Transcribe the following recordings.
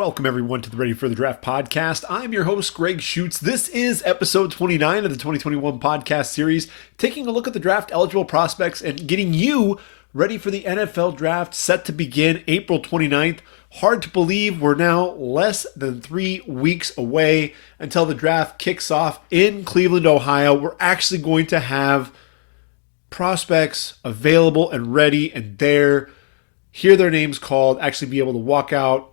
Welcome, everyone, to the Ready for the Draft podcast. I'm your host, Gregg Schutze. This is episode 29 of the 2021 podcast series, taking a look at the draft-eligible prospects and getting you ready for the NFL draft set to begin April 29th. Hard to believe we're now less than 3 weeks away until the draft kicks off in Cleveland, Ohio. We're actually going to have prospects available and ready and there, hear their names called, actually be able to walk out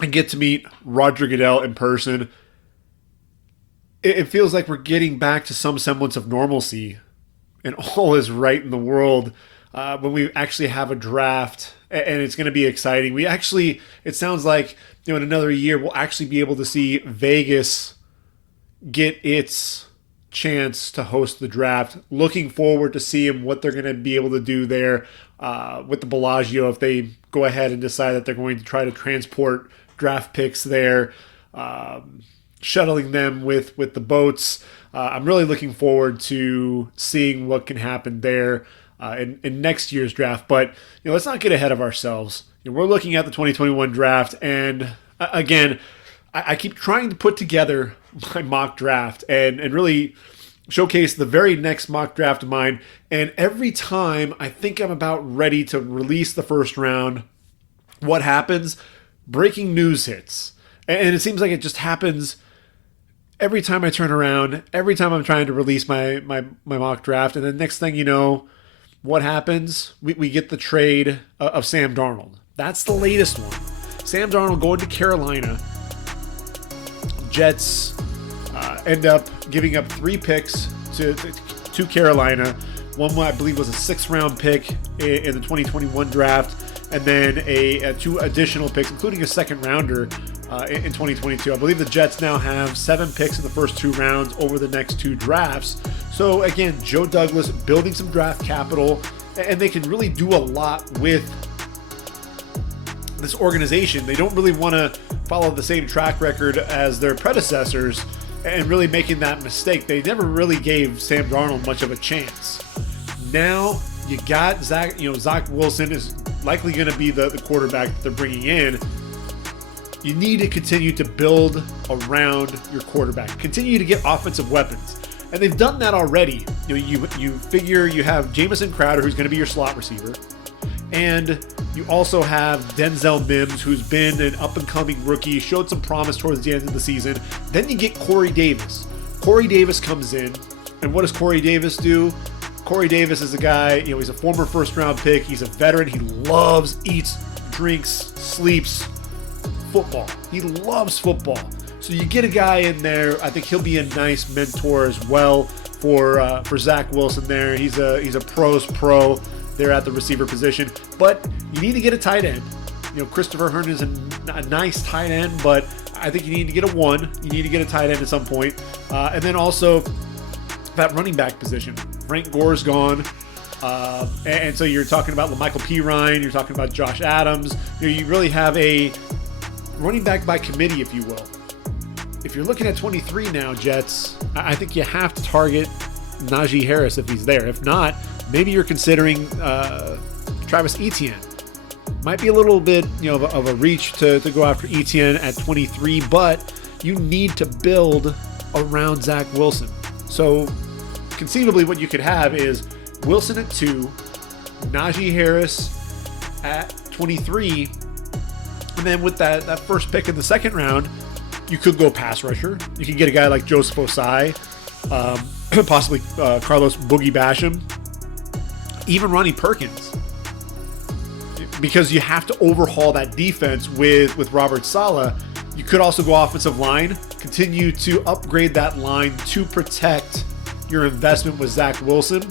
and get to meet Roger Goodell in person. It feels like we're getting back to some semblance of normalcy, and all is right in the world when we actually have a draft, and it's going to be exciting. It sounds like in another year we'll actually be able to see Vegas get its chance to host the draft. Looking forward to seeing what they're going to be able to do there with the Bellagio if they go ahead and decide that they're going to try to transport draft picks there, shuttling them with the boats. I'm really looking forward to seeing what can happen there in next year's draft. But let's not get ahead of ourselves. We're looking at the 2021 draft, and again, I keep trying to put together my mock draft and really showcase the very next mock draft of mine. And every time I think I'm about ready to release the first round, what happens? Breaking news hits. And it seems like it just happens every time I turn around, every time I'm trying to release my mock draft. And then next thing you know, what happens? We get the trade of Sam Darnold. That's the latest one. Sam Darnold going to Carolina. Jets end up giving up 3 picks to Carolina. One, I believe, was a 6th round pick in the 2021 draft. And then a 2 additional picks, including a 2nd rounder in 2022. I believe the Jets now have 7 picks in the first 2 rounds over the next 2 drafts. So again, Joe Douglas building some draft capital, and they can really do a lot with this organization. They don't really want to follow the same track record as their predecessors and really making that mistake. They never really gave Sam Darnold much of a chance. Now you got Zach Wilson is likely going to be the quarterback that they're bringing in. You need to continue to build around your quarterback. Continue to get offensive weapons. And they've done that already. You figure you have Jamison Crowder, who's going to be your slot receiver. And you also have Denzel Mims, who's been an up-and-coming rookie, showed some promise towards the end of the season. Then you get Corey Davis. Corey Davis comes in, and what does Corey Davis do? Corey Davis is a guy, he's a former 1st round pick. He's a veteran. He loves, eats, drinks, sleeps football. He loves football. So you get a guy in there. I think he'll be a nice mentor as well for Zach Wilson there. He's a pro's pro there at the receiver position. But you need to get a tight end. Christopher Herndon is a nice tight end, but I think you need to get a 1. You need to get a tight end at some point. And then also that running back position. Frank Gore's gone. And so you're talking about LaMichael P. Ryan. You're talking about Josh Adams. You really have a running back by committee, if you will. If you're looking at 23 now, Jets, I think you have to target Najee Harris if he's there. If not, maybe you're considering Travis Etienne. Might be a little bit of a reach to go after Etienne at 23, but you need to build around Zach Wilson. So conceivably what you could have is Wilson at 2, Najee Harris at 23, and then with that first pick in the 2nd round, you could go pass rusher. You could get a guy like Joseph Ossai, possibly Carlos Boogie Basham, even Ronnie Perkins, because you have to overhaul that defense with Robert Saleh. You could also go offensive line, continue to upgrade that line to protect your investment with Zach Wilson.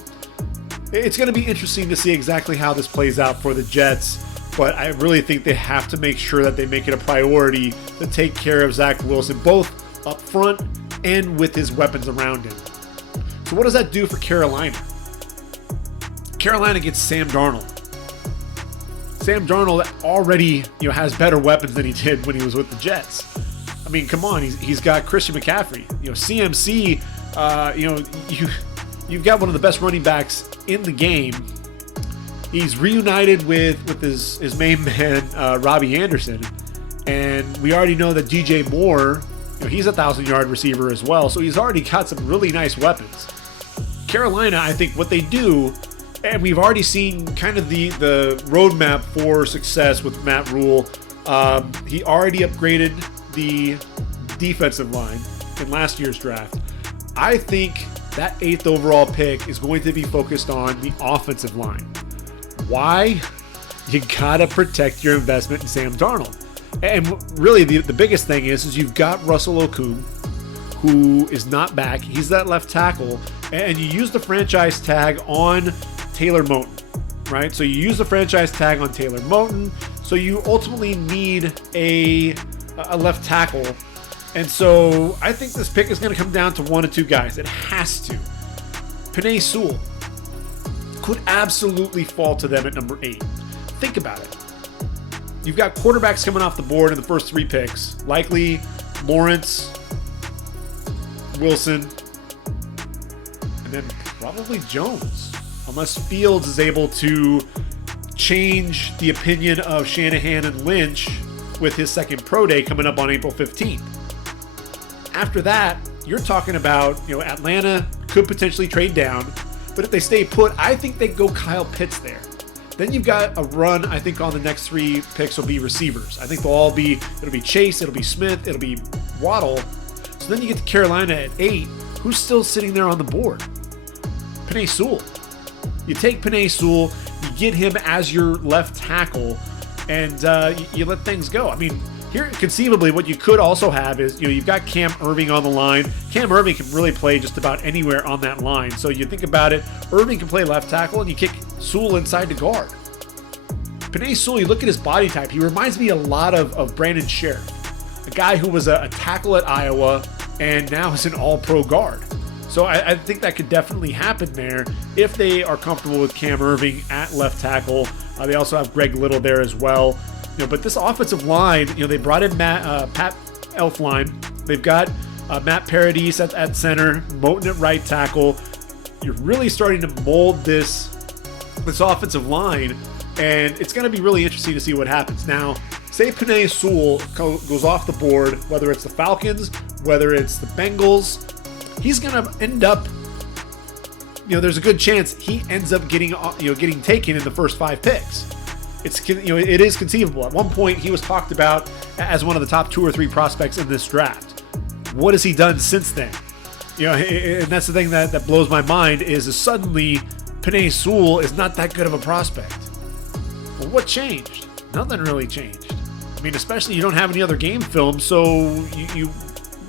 It's going to be interesting to see exactly how this plays out for the Jets, but I really think they have to make sure that they make it a priority to take care of Zach Wilson, both up front and with his weapons around him. So what does that do for Carolina? Carolina gets Sam Darnold. Sam Darnold already has better weapons than he did when he was with the Jets. I mean, come on, he's got Christian McCaffrey. CMC, you've got one of the best running backs in the game. He's reunited with his main man, Robbie Anderson. And we already know that DJ Moore, he's a 1,000-yard receiver as well, so he's already got some really nice weapons. Carolina, I think what they do, and we've already seen kind of the roadmap for success with Matt Rule. He already upgraded the defensive line in last year's draft. I think that 8th overall pick is going to be focused on the offensive line. Why? You gotta protect your investment in Sam Darnold. And really, the biggest thing is you've got Russell Okung, who is not back. He's that left tackle, and you use the franchise tag on Taylor Moton, right? So you use the franchise tag on Taylor Moton, so you ultimately need a left tackle. And so I think this pick is going to come down to one of two guys. It has to. Penei Sewell could absolutely fall to them at number 8. Think about it. You've got quarterbacks coming off the board in the first 3 picks. Likely Lawrence, Wilson, and then probably Jones. Unless Fields is able to change the opinion of Shanahan and Lynch with his second pro day coming up on April 15th. After that, you're talking about, Atlanta could potentially trade down, but if they stay put, I think they go Kyle Pitts there. Then you've got a run, I think, on the next 3 picks will be receivers. I think it'll be Chase, it'll be Smith, it'll be Waddle. So then you get to Carolina at 8. Who's still sitting there on the board? Penei Sewell. You take Penei Sewell, you get him as your left tackle, and you let things go. I mean, here, conceivably, what you could also have is, you've got Cam Irving on the line. Cam Irving can really play just about anywhere on that line. So you think about it, Irving can play left tackle, and you kick Sewell inside to guard. Penei Sewell, you look at his body type, he reminds me a lot of Brandon Sheriff, a guy who was a tackle at Iowa and now is an all-pro guard. So I think that could definitely happen there if they are comfortable with Cam Irving at left tackle. They also have Greg Little there as well. But this offensive line, they brought in Pat Elflein. They've got Matt Paradis at center, Moton at right tackle. You're really starting to mold this offensive line, and it's going to be really interesting to see what happens. Now, say Penei Sewell goes off the board, whether it's the Falcons, whether it's the Bengals, he's going to end up, there's a good chance he ends up getting taken in the first 5 picks. It is conceivable. At one point, he was talked about as one of the top 2 or 3 prospects in this draft. What has he done since then? And that's the thing that blows my mind is suddenly Penei Sewell is not that good of a prospect. Well, what changed? Nothing really changed. I mean, especially you don't have any other game film, so you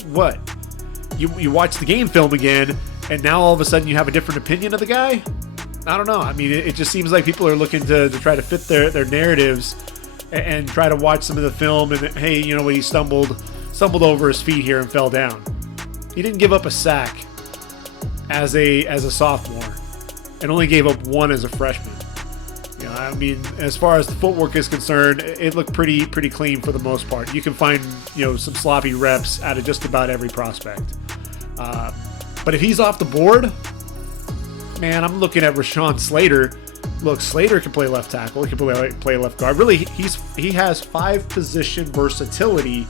watch the game film again, and now all of a sudden you have a different opinion of the guy? I don't know. I mean, it just seems like people are looking to try to fit their narratives and try to watch some of the film and, hey, he stumbled over his feet here and fell down. He didn't give up a sack as a sophomore and only gave up 1 as a freshman. I mean, as far as the footwork is concerned, it looked pretty clean for the most part. You can find, some sloppy reps out of just about every prospect. But if he's off the board, man, I'm looking at Rashawn Slater. Look, Slater can play left tackle. He can play left guard. Really, he has 5 position versatility,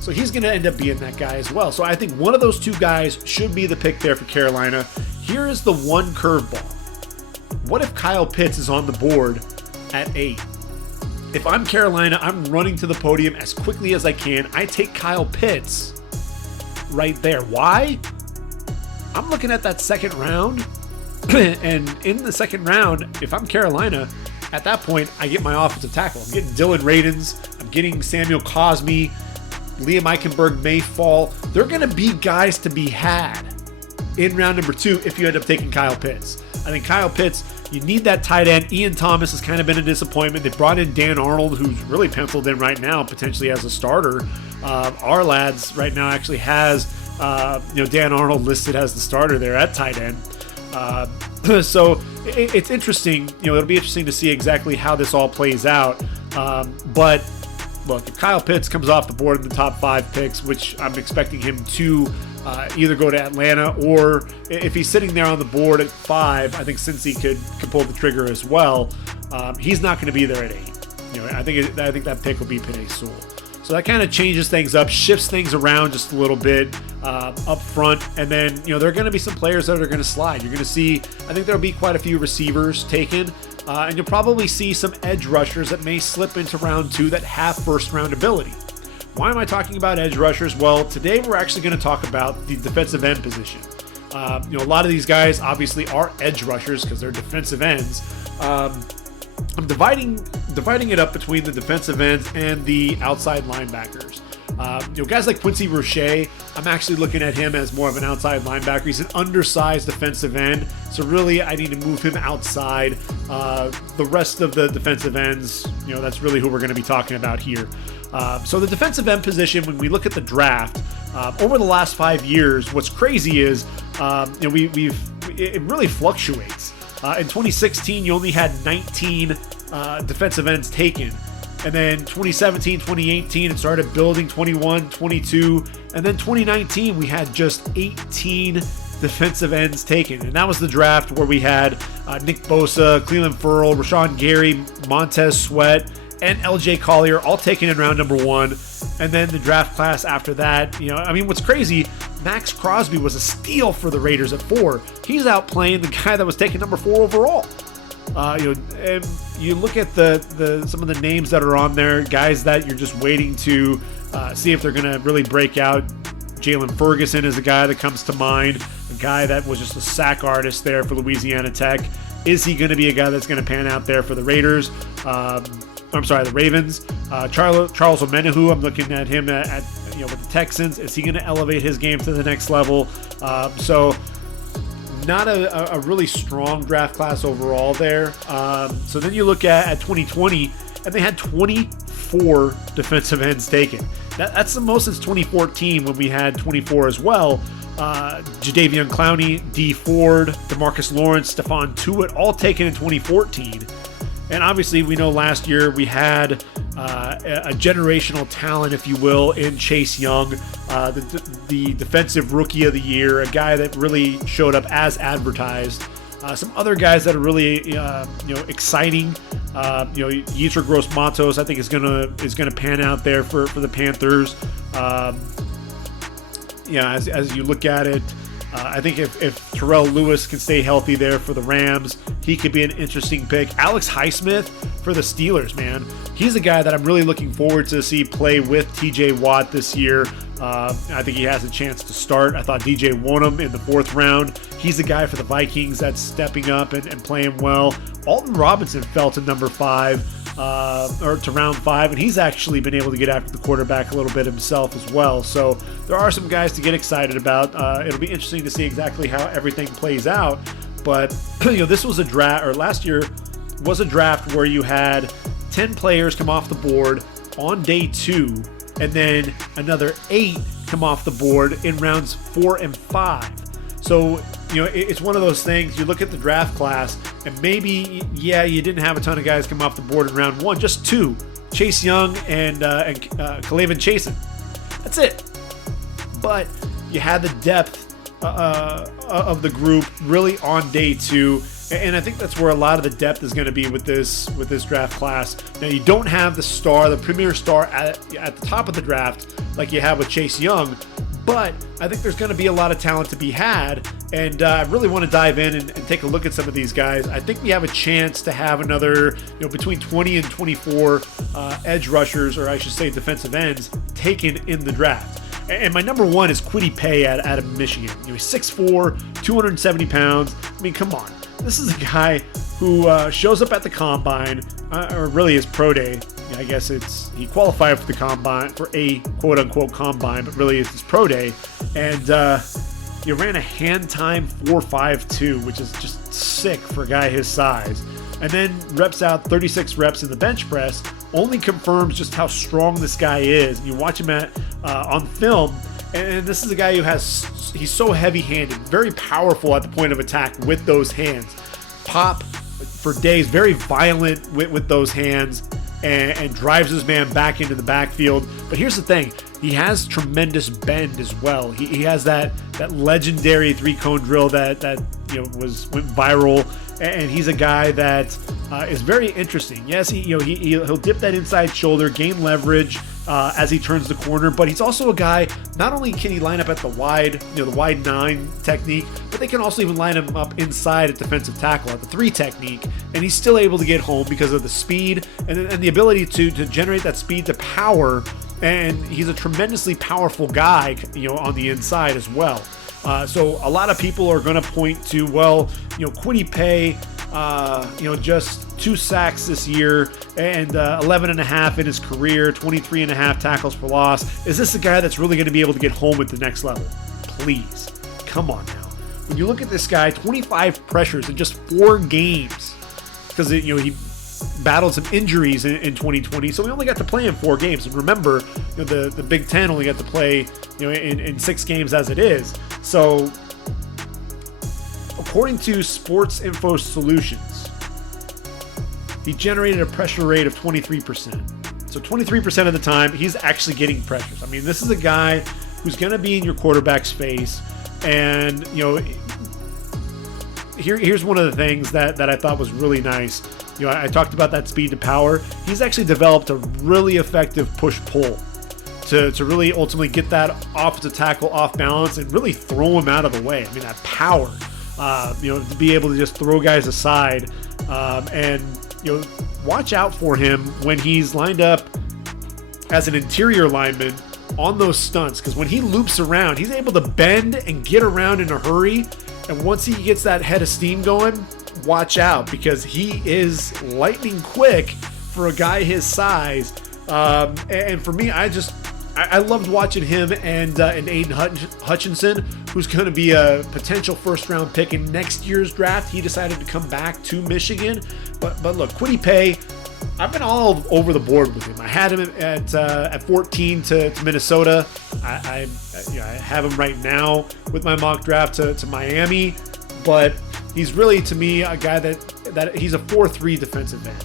so he's going to end up being that guy as well. So I think one of those 2 guys should be the pick there for Carolina. Here is the one curveball. What if Kyle Pitts is on the board at 8? If I'm Carolina, I'm running to the podium as quickly as I can. I take Kyle Pitts right there. Why? I'm looking at that second round. And in the second round, if I'm Carolina, at that point, I get my offensive tackle. I'm getting Dylan Radins. I'm getting Samuel Cosmi. Liam Eichenberg may fall. They're going to be guys to be had in round number 2 if you end up taking Kyle Pitts. I think Kyle Pitts, you need that tight end. Ian Thomas has kind of been a disappointment. They brought in Dan Arnold, who's really penciled in right now, potentially as a starter. Our lads right now actually has Dan Arnold listed as the starter there at tight end. So it's interesting. It'll be interesting to see exactly how this all plays out. But look, if Kyle Pitts comes off the board in the top 5 picks, which I'm expecting him to either go to Atlanta, or if he's sitting there on the board at 5, I think Cincy could pull the trigger as well. He's not going to be there at 8. I think that pick will be Penei Sewell. So that kind of changes things up, shifts things around just a little bit up front. And then, there are going to be some players that are going to slide. You're going to see, I think there'll be quite a few receivers taken. And you'll probably see some edge rushers that may slip into round 2 that have first round ability. Why am I talking about edge rushers? Well, today we're actually going to talk about the defensive end position. A lot of these guys obviously are edge rushers because they're defensive ends. I'm dividing it up between the defensive ends and the outside linebackers. Guys like Kwity Rousseau, I'm actually looking at him as more of an outside linebacker. He's an undersized defensive end, so really I need to move him outside. The rest of the defensive ends, that's really who we're going to be talking about here. So the defensive end position, when we look at the draft, over the last 5 years, what's crazy is it really fluctuates. In 2016, you only had 19 defensive ends taken. And then 2017, 2018, it started building 21, 22. And then 2019, we had just 18 defensive ends taken. And that was the draft where we had Nick Bosa, Cleveland Ferrell, Rashawn Gary, Montez Sweat, and LJ Collier all taken in round number 1. And then the draft class after that, what's crazy, Max Crosby was a steal for the Raiders at 4. He's outplaying the guy that was taken number 4 overall. And you look at the some of the names that are on there, guys that you're just waiting to see if they're going to really break out. Jalen Ferguson is a guy that comes to mind, a guy that was just a sack artist there for Louisiana Tech. Is he going to be a guy that's going to pan out there for the Raiders? The Ravens. Charles Omenihu, I'm looking at him with the Texans. Is he going to elevate his game to the next level? So not a really strong draft class overall there. So then you look at 2020, and they had 24 defensive ends taken. That's the most since 2014 when we had 24 as well. Jadeveon Clowney, D. Ford, DeMarcus Lawrence, Stephon Tuitt, all taken in 2014. And obviously, we know last year we had a generational talent, if you will, in Chase Young, the defensive rookie of the year, a guy that really showed up as advertised. Some other guys that are really, exciting. Yetur Gross-Matos, I think is gonna pan out there for the Panthers. As you look at it. I think if Terrell Lewis can stay healthy there for the Rams, he could be an interesting pick. Alex Highsmith for the Steelers, man. He's a guy that I'm really looking forward to see play with TJ Watt this year. I think he has a chance to start. I thought DJ Wonnum in the 4th round. He's the guy for the Vikings that's stepping up and playing well. Alton Robinson fell to number 5. Or to round 5, and he's actually been able to get after the quarterback a little bit himself as well. So there are some guys to get excited about. It'll be interesting to see exactly how everything plays out. But this was a draft, or last year was a draft where you had 10 players come off the board on day 2, and then another 8 come off the board in rounds 4 and 5. So, it's one of those things. You look at the draft class, and maybe, you didn't have a ton of guys come off the board in round 1, just 2, Chase Young and K'Lavon Chaisson. That's it. But you had the depth of the group really on day 2, and I think that's where a lot of the depth is going to be with this draft class. Now, you don't have the premier star at the top of the draft like you have with Chase Young, but I think there's going to be a lot of talent to be had, and I really want to dive in and take a look at some of these guys. I think we have a chance to have another, between 20 and 24 edge rushers, or I should say defensive ends, taken in the draft. And my number 1 is Kwity Paye out of Michigan. He's 6'4", 270 pounds. I mean, come on. This is a guy who shows up at the combine, or really his pro day. I guess he qualified for the combine, for a quote-unquote combine, but really it's his pro day. And he ran a hand time 4.52, which is just sick for a guy his size. And then reps out 36 reps in the bench press, only confirms just how strong this guy is. And you watch him on film, and this is a guy he's so heavy-handed, very powerful at the point of attack with those hands. Pop for days, very violent with those hands, and drives his man back into the backfield. But here's the thing, he has tremendous bend as well. He has that legendary 3-cone drill that went viral, and he's a guy that is very interesting. Yes, he'll dip that inside shoulder, gain leverage, as he turns the corner, but he's also a guy, not only can he line up at the wide, the wide 9 technique, but they can also even line him up inside at defensive tackle at the 3 technique, and he's still able to get home because of the speed and the ability to generate that speed to power, and he's a tremendously powerful guy, on the inside as well. So a lot of people are going to point to, Kwity Paye, just 2 sacks this year and 11.5 in his career, 23.5 tackles for loss. Is this a guy that's really going to be able to get home at the next level? Please, come on now. When you look at this guy, 25 pressures in just 4 games, because he battled some injuries in 2020, so we only got to play in 4 games. And remember, the Big Ten only got to play in 6 games as it is. So according to Sports Info Solutions, he generated a pressure rate of 23%. So 23% of the time, he's actually getting pressures. I mean, this is a guy who's going to be in your quarterback's face. And, here's one of the things that I thought was really nice. I talked about that speed to power. He's actually developed a really effective push-pull to really ultimately get that offensive tackle off balance and really throw him out of the way. I mean, that power, to be able to just throw guys aside, and watch out for him when he's lined up as an interior lineman on those stunts, because when he loops around, he's able to bend and get around in a hurry. And once he gets that head of steam going, watch out, because he is lightning quick for a guy his size. And for me, I loved watching him and Aiden Hutchinson, who's going to be a potential first-round pick in next year's draft. He decided to come back to Michigan. But look, Kwity Paye, I've been all over the board with him. I had him at 14 to Minnesota. I have him right now with my mock draft to Miami. But he's really, to me, a guy that he's a 4-3 defensive end.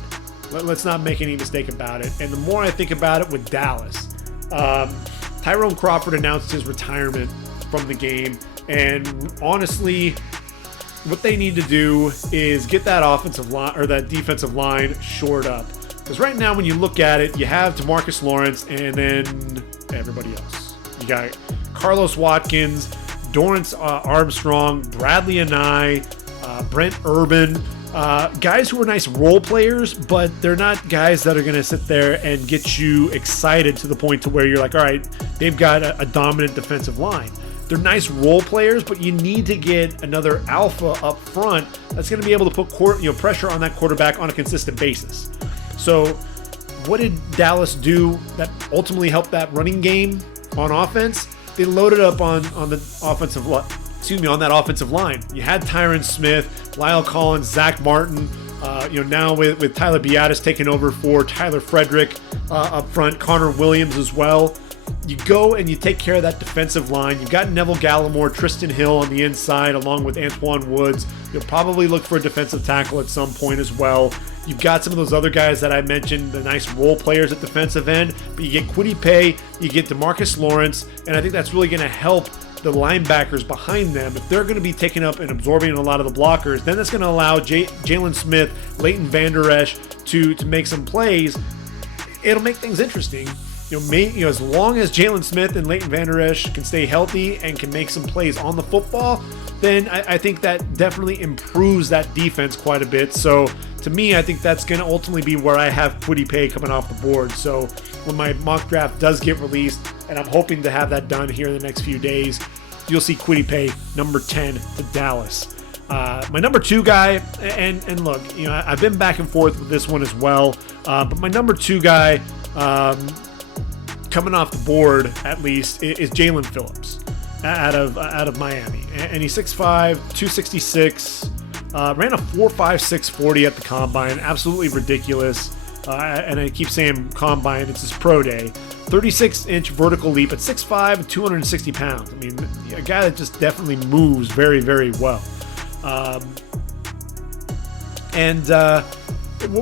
Let's not make any mistake about it. And the more I think about it with Dallas, Tyrone Crawford announced his retirement from the game, and honestly, what they need to do is get that offensive line or that defensive line shored up. Because right now, when you look at it, you have DeMarcus Lawrence and then everybody else. You got Carlos Watkins, Dorrance Armstrong, Bradley Anai, Brent Urban. Guys who are nice role players, but they're not guys that are going to sit there and get you excited to the point to where you're like, all right, they've got a dominant defensive line. They're nice role players, but you need to get another alpha up front that's going to be able to put pressure on that quarterback on a consistent basis. So what did Dallas do that ultimately helped that running game on offense? They loaded up on the offensive line. On that offensive line. You had Tyron Smith, Lyle Collins, Zach Martin, now with Tyler Biadasz taking over for Tyler Frederick up front, Connor Williams as well. You go and you take care of that defensive line. You've got Neville Gallimore, Tristan Hill on the inside, along with Antoine Woods. You'll probably look for a defensive tackle at some point as well. You've got some of those other guys that I mentioned, the nice role players at defensive end, but you get Kwity Paye, you get DeMarcus Lawrence, and I think that's really going to help the linebackers behind them. If they're going to be taking up and absorbing a lot of the blockers, then that's going to allow Jaelan Smith, Leighton Vander Esch to make some plays. It'll make things interesting. As long as Jaelan Smith and Leighton Vander Esch can stay healthy and can make some plays on the football, then I think that definitely improves that defense quite a bit. So to me, I think that's going to ultimately be where I have Kwity Paye coming off the board. So when my mock draft does get released, and I'm hoping to have that done here in the next few days, you'll see Kwity Paye number 10 to Dallas. My number 2 guy, and look, I've been back and forth with this one as well, but my number 2 guy, coming off the board at least, is Jaelan Phillips out of Miami, and he's 6'5", 266, ran a 4.56 40 at the combine, absolutely ridiculous. And I keep saying combine, it's his pro day. 36-inch vertical leap at 6'5", and 260 pounds. I mean, a guy that just definitely moves very, very well.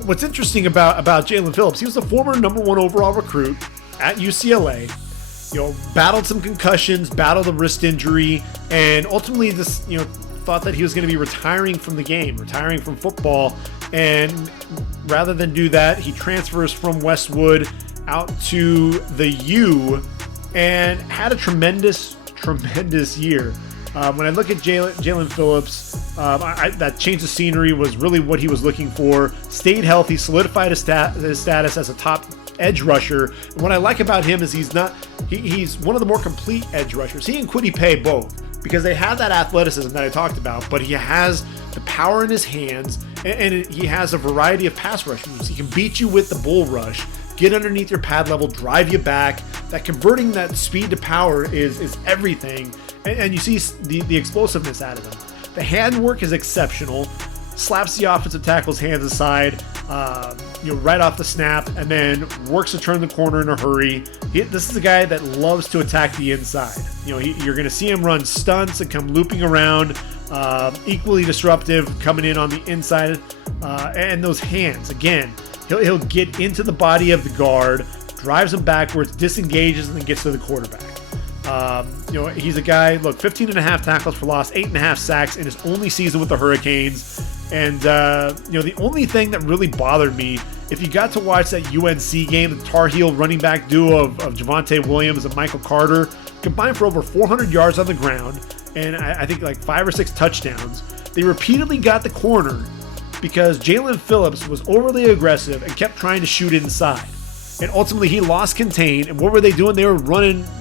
What's interesting about Jaelan Phillips, he was the former number 1 overall recruit at UCLA. Battled some concussions, battled a wrist injury, and ultimately thought that he was going to be retiring from the game, retiring from football. And rather than do that, he transfers from Westwood out to the U and had a tremendous year. When I look at Jaelan Phillips, that change of scenery was really what he was looking for. Stayed healthy, solidified his status as a top edge rusher. And what I like about him is he's one of the more complete edge rushers. He and Kwity Paye both, because they have that athleticism that I talked about, but he has the power in his hands, and he has a variety of pass rush moves. He can beat you with the bull rush, get underneath your pad level, drive you back. That converting that speed to power is everything. And you see the explosiveness out of him. The handwork is exceptional. Slaps the offensive tackle's hands aside, right off the snap, and then works to turn the corner in a hurry. This is a guy that loves to attack the inside. You're going to see him run stunts and come looping around, equally disruptive, coming in on the inside. And those hands, again, he'll get into the body of the guard, drives him backwards, disengages, and then gets to the quarterback. He's a guy, 15 and a half tackles for loss, 8.5 sacks in his only season with the Hurricanes. And, the only thing that really bothered me, if you got to watch that UNC game, the Tar Heel running back duo of Javonte Williams and Michael Carter, combined for over 400 yards on the ground, and I think 5 or 6 touchdowns. They repeatedly got the corner because Jaelan Phillips was overly aggressive and kept trying to shoot inside. And ultimately, he lost contain. And what were they doing? They were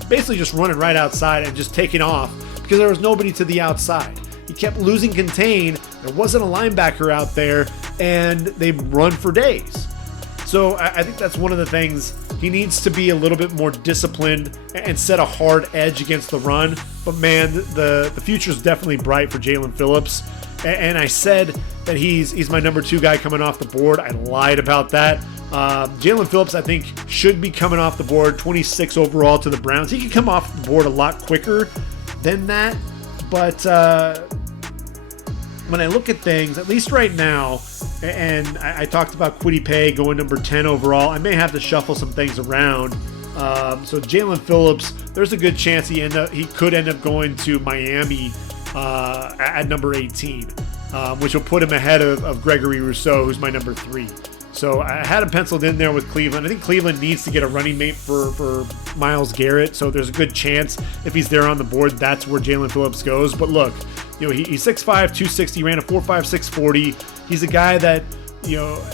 basically just running right outside and just taking off because there was nobody to the outside. He kept losing contain. There wasn't a linebacker out there, and they run for days. So I think that's one of the things. He needs to be a little bit more disciplined and set a hard edge against the run. But man, the future is definitely bright for Jaelan Phillips. And I said that he's my number 2 guy coming off the board. I lied about that. Jaelan Phillips, I think, should be coming off the board, 26 overall to the Browns. He could come off the board a lot quicker than that. But when I look at things, at least right now, and I talked about Kwity Paye going number 10 overall, I may have to shuffle some things around. So Jaelan Phillips, there's a good chance he could end up going to Miami at number 18, which will put him ahead of Gregory Rousseau, who's my number 3. So I had him penciled in there with Cleveland. I think Cleveland needs to get a running mate for Myles Garrett. So there's a good chance if he's there on the board, that's where Jaelan Phillips goes. But look, he's 6'5", 260, ran a 4.5, 640. He's a guy that,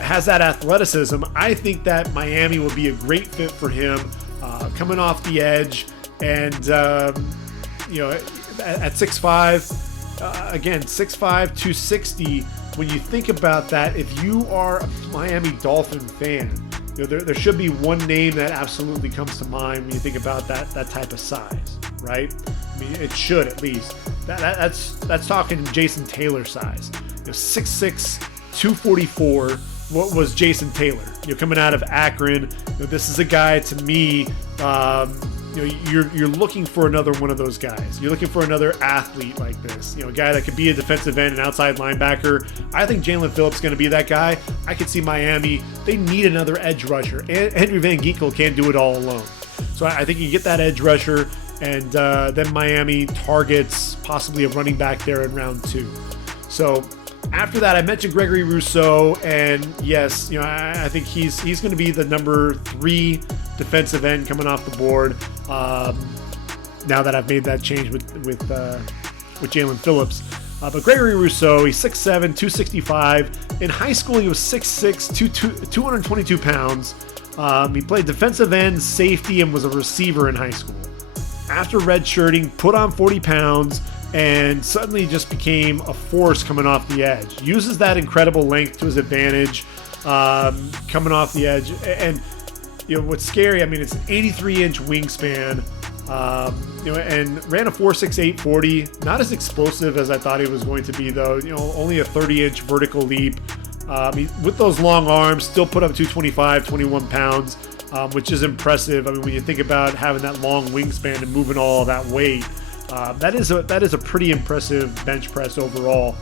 has that athleticism. I think that Miami will be a great fit for him, coming off the edge. And, at 6'5", again, 6'5", 260, when you think about that, if you are a Miami Dolphin fan, there should be one name that absolutely comes to mind when you think about that type of size, right? I mean, it should at least. That's talking Jason Taylor size. 6'6", 244. What was Jason Taylor? Coming out of Akron. This is a guy, to me, you're looking for another one of those guys. You're looking for another athlete like this. A guy that could be a defensive end, an outside linebacker. I think Jaelan Phillips is going to be that guy. I could see Miami. They need another edge rusher. And Henry Van Ginkel can't do it all alone. So I think you get that edge rusher, and then Miami targets possibly a running back there in round 2. So after that, I mentioned Gregory Rousseau, and yes, I think he's going to be the number 3 defensive end coming off the board. Now that I've made that change with Jaelan Phillips, but Gregory Rousseau, he's 6'7", 265. In high school, he was 6'6", 222 pounds. He played defensive end, safety, and was a receiver in high school. After redshirting, put on 40 pounds. And suddenly just became a force coming off the edge. Uses that incredible length to his advantage, coming off the edge. And what's scary, it's an 83-inch wingspan, and ran a 4.68 40. Not as explosive as I thought he was going to be, though. Only a 30-inch vertical leap. With those long arms, still put up 225, 21 pounds, which is impressive. When you think about having that long wingspan and moving all of that weight. That is a pretty impressive bench press overall.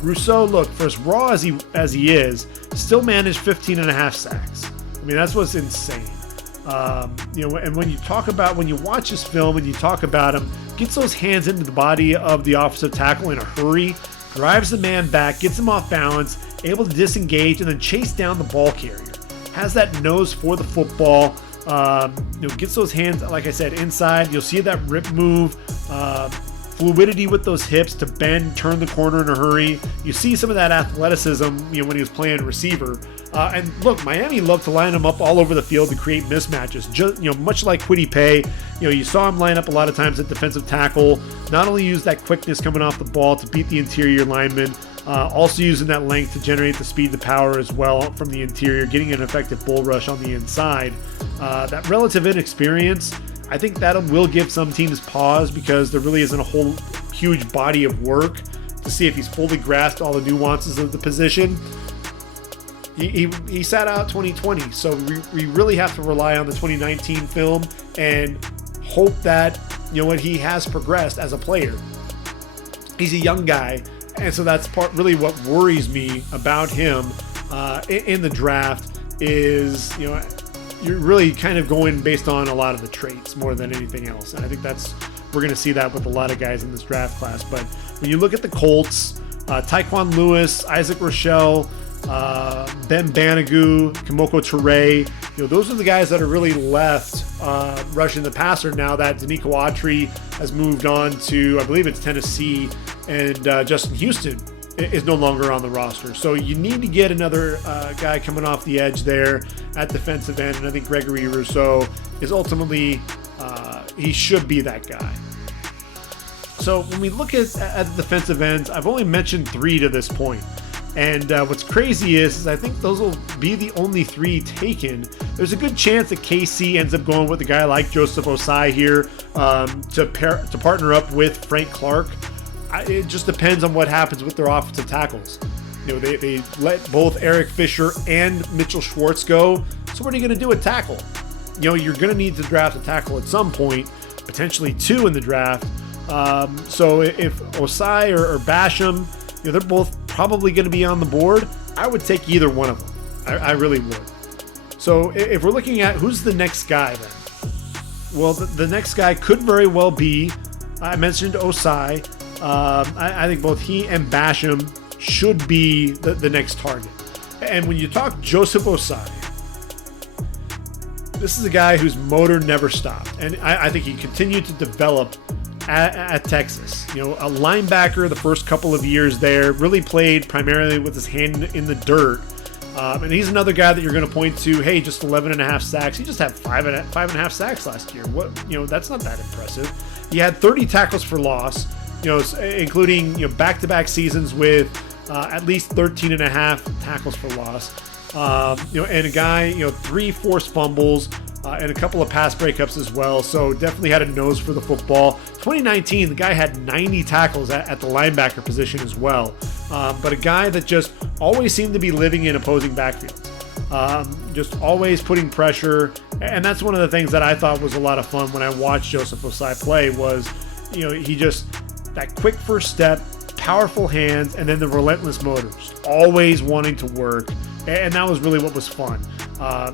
Rousseau, look, for as raw as he is, still managed 15 and a half sacks. That's what's insane. And when you watch this film and you talk about him, gets those hands into the body of the offensive tackle in a hurry, drives the man back, gets him off balance, able to disengage and then chase down the ball carrier. Has that nose for the football. Gets those hands, like I said, inside. You'll see that rip move, fluidity with those hips to bend, turn the corner in a hurry. You see some of that athleticism, when he was playing receiver. And look, Miami loved to line him up all over the field to create mismatches. Just, much like Kwity Paye, you saw him line up a lot of times at defensive tackle. Not only use that quickness coming off the ball to beat the interior lineman, also using that length to generate the speed to power as well from the interior, getting an effective bull rush on the inside. That relative inexperience, I think that will give some teams pause because there really isn't a whole huge body of work to see if he's fully grasped all the nuances of the position. He sat out 2020, so we really have to rely on the 2019 film and hope that, he has progressed as a player. He's a young guy, and so that's really what worries me about him in the draft is, you're really kind of going based on a lot of the traits more than anything else. And I think we're going to see that with a lot of guys in this draft class. But when you look at the Colts, Tyquan Lewis, Isaac Rochelle, Ben Banagou, Kimoko Toure, those are the guys that are really left rushing the passer now that Danico Autry has moved on to, I believe it's Tennessee, and Justin Houston is no longer on the roster. So you need to get another guy coming off the edge there at defensive end, and I think Gregory Rousseau is ultimately, he should be that guy. So when we look at the defensive ends, I've only mentioned 3 to this point. And what's crazy is I think those will be the only 3 taken. There's a good chance that KC ends up going with a guy like Joseph Ossai here to partner up with Frank Clark. It just depends on what happens with their offensive tackles. They let both Eric Fisher and Mitchell Schwartz go. So what are you going to do at tackle? You're going to need to draft a tackle at some point, potentially 2 in the draft. So if Ossai or Basham, they're both probably going to be on the board, I would take either one of them. I really would. So if we're looking at who's the next guy then, well, the next guy could very well be, I mentioned Ossai. I think both he and Basham should be the next target. And when you talk Joseph Ossai, this is a guy whose motor never stopped. And I think he continued to develop at Texas. A linebacker the first couple of years there, really played primarily with his hand in the dirt. And he's another guy that you're going to point to, hey, just 11.5 sacks. He just had 5.5 sacks last year. That's not that impressive. He had 30 tackles for loss, including back-to-back seasons with at least 13.5 tackles for loss. And a guy, 3 forced fumbles, and a couple of pass breakups as well. So definitely had a nose for the football. 2019, the guy had 90 tackles at the linebacker position as well. But a guy that just always seemed to be living in opposing backfields. Just always putting pressure. And that's one of the things that I thought was a lot of fun when I watched Joseph Ossai play was, he just, that quick first step, powerful hands, and then the relentless motors, always wanting to work. And that was really what was fun.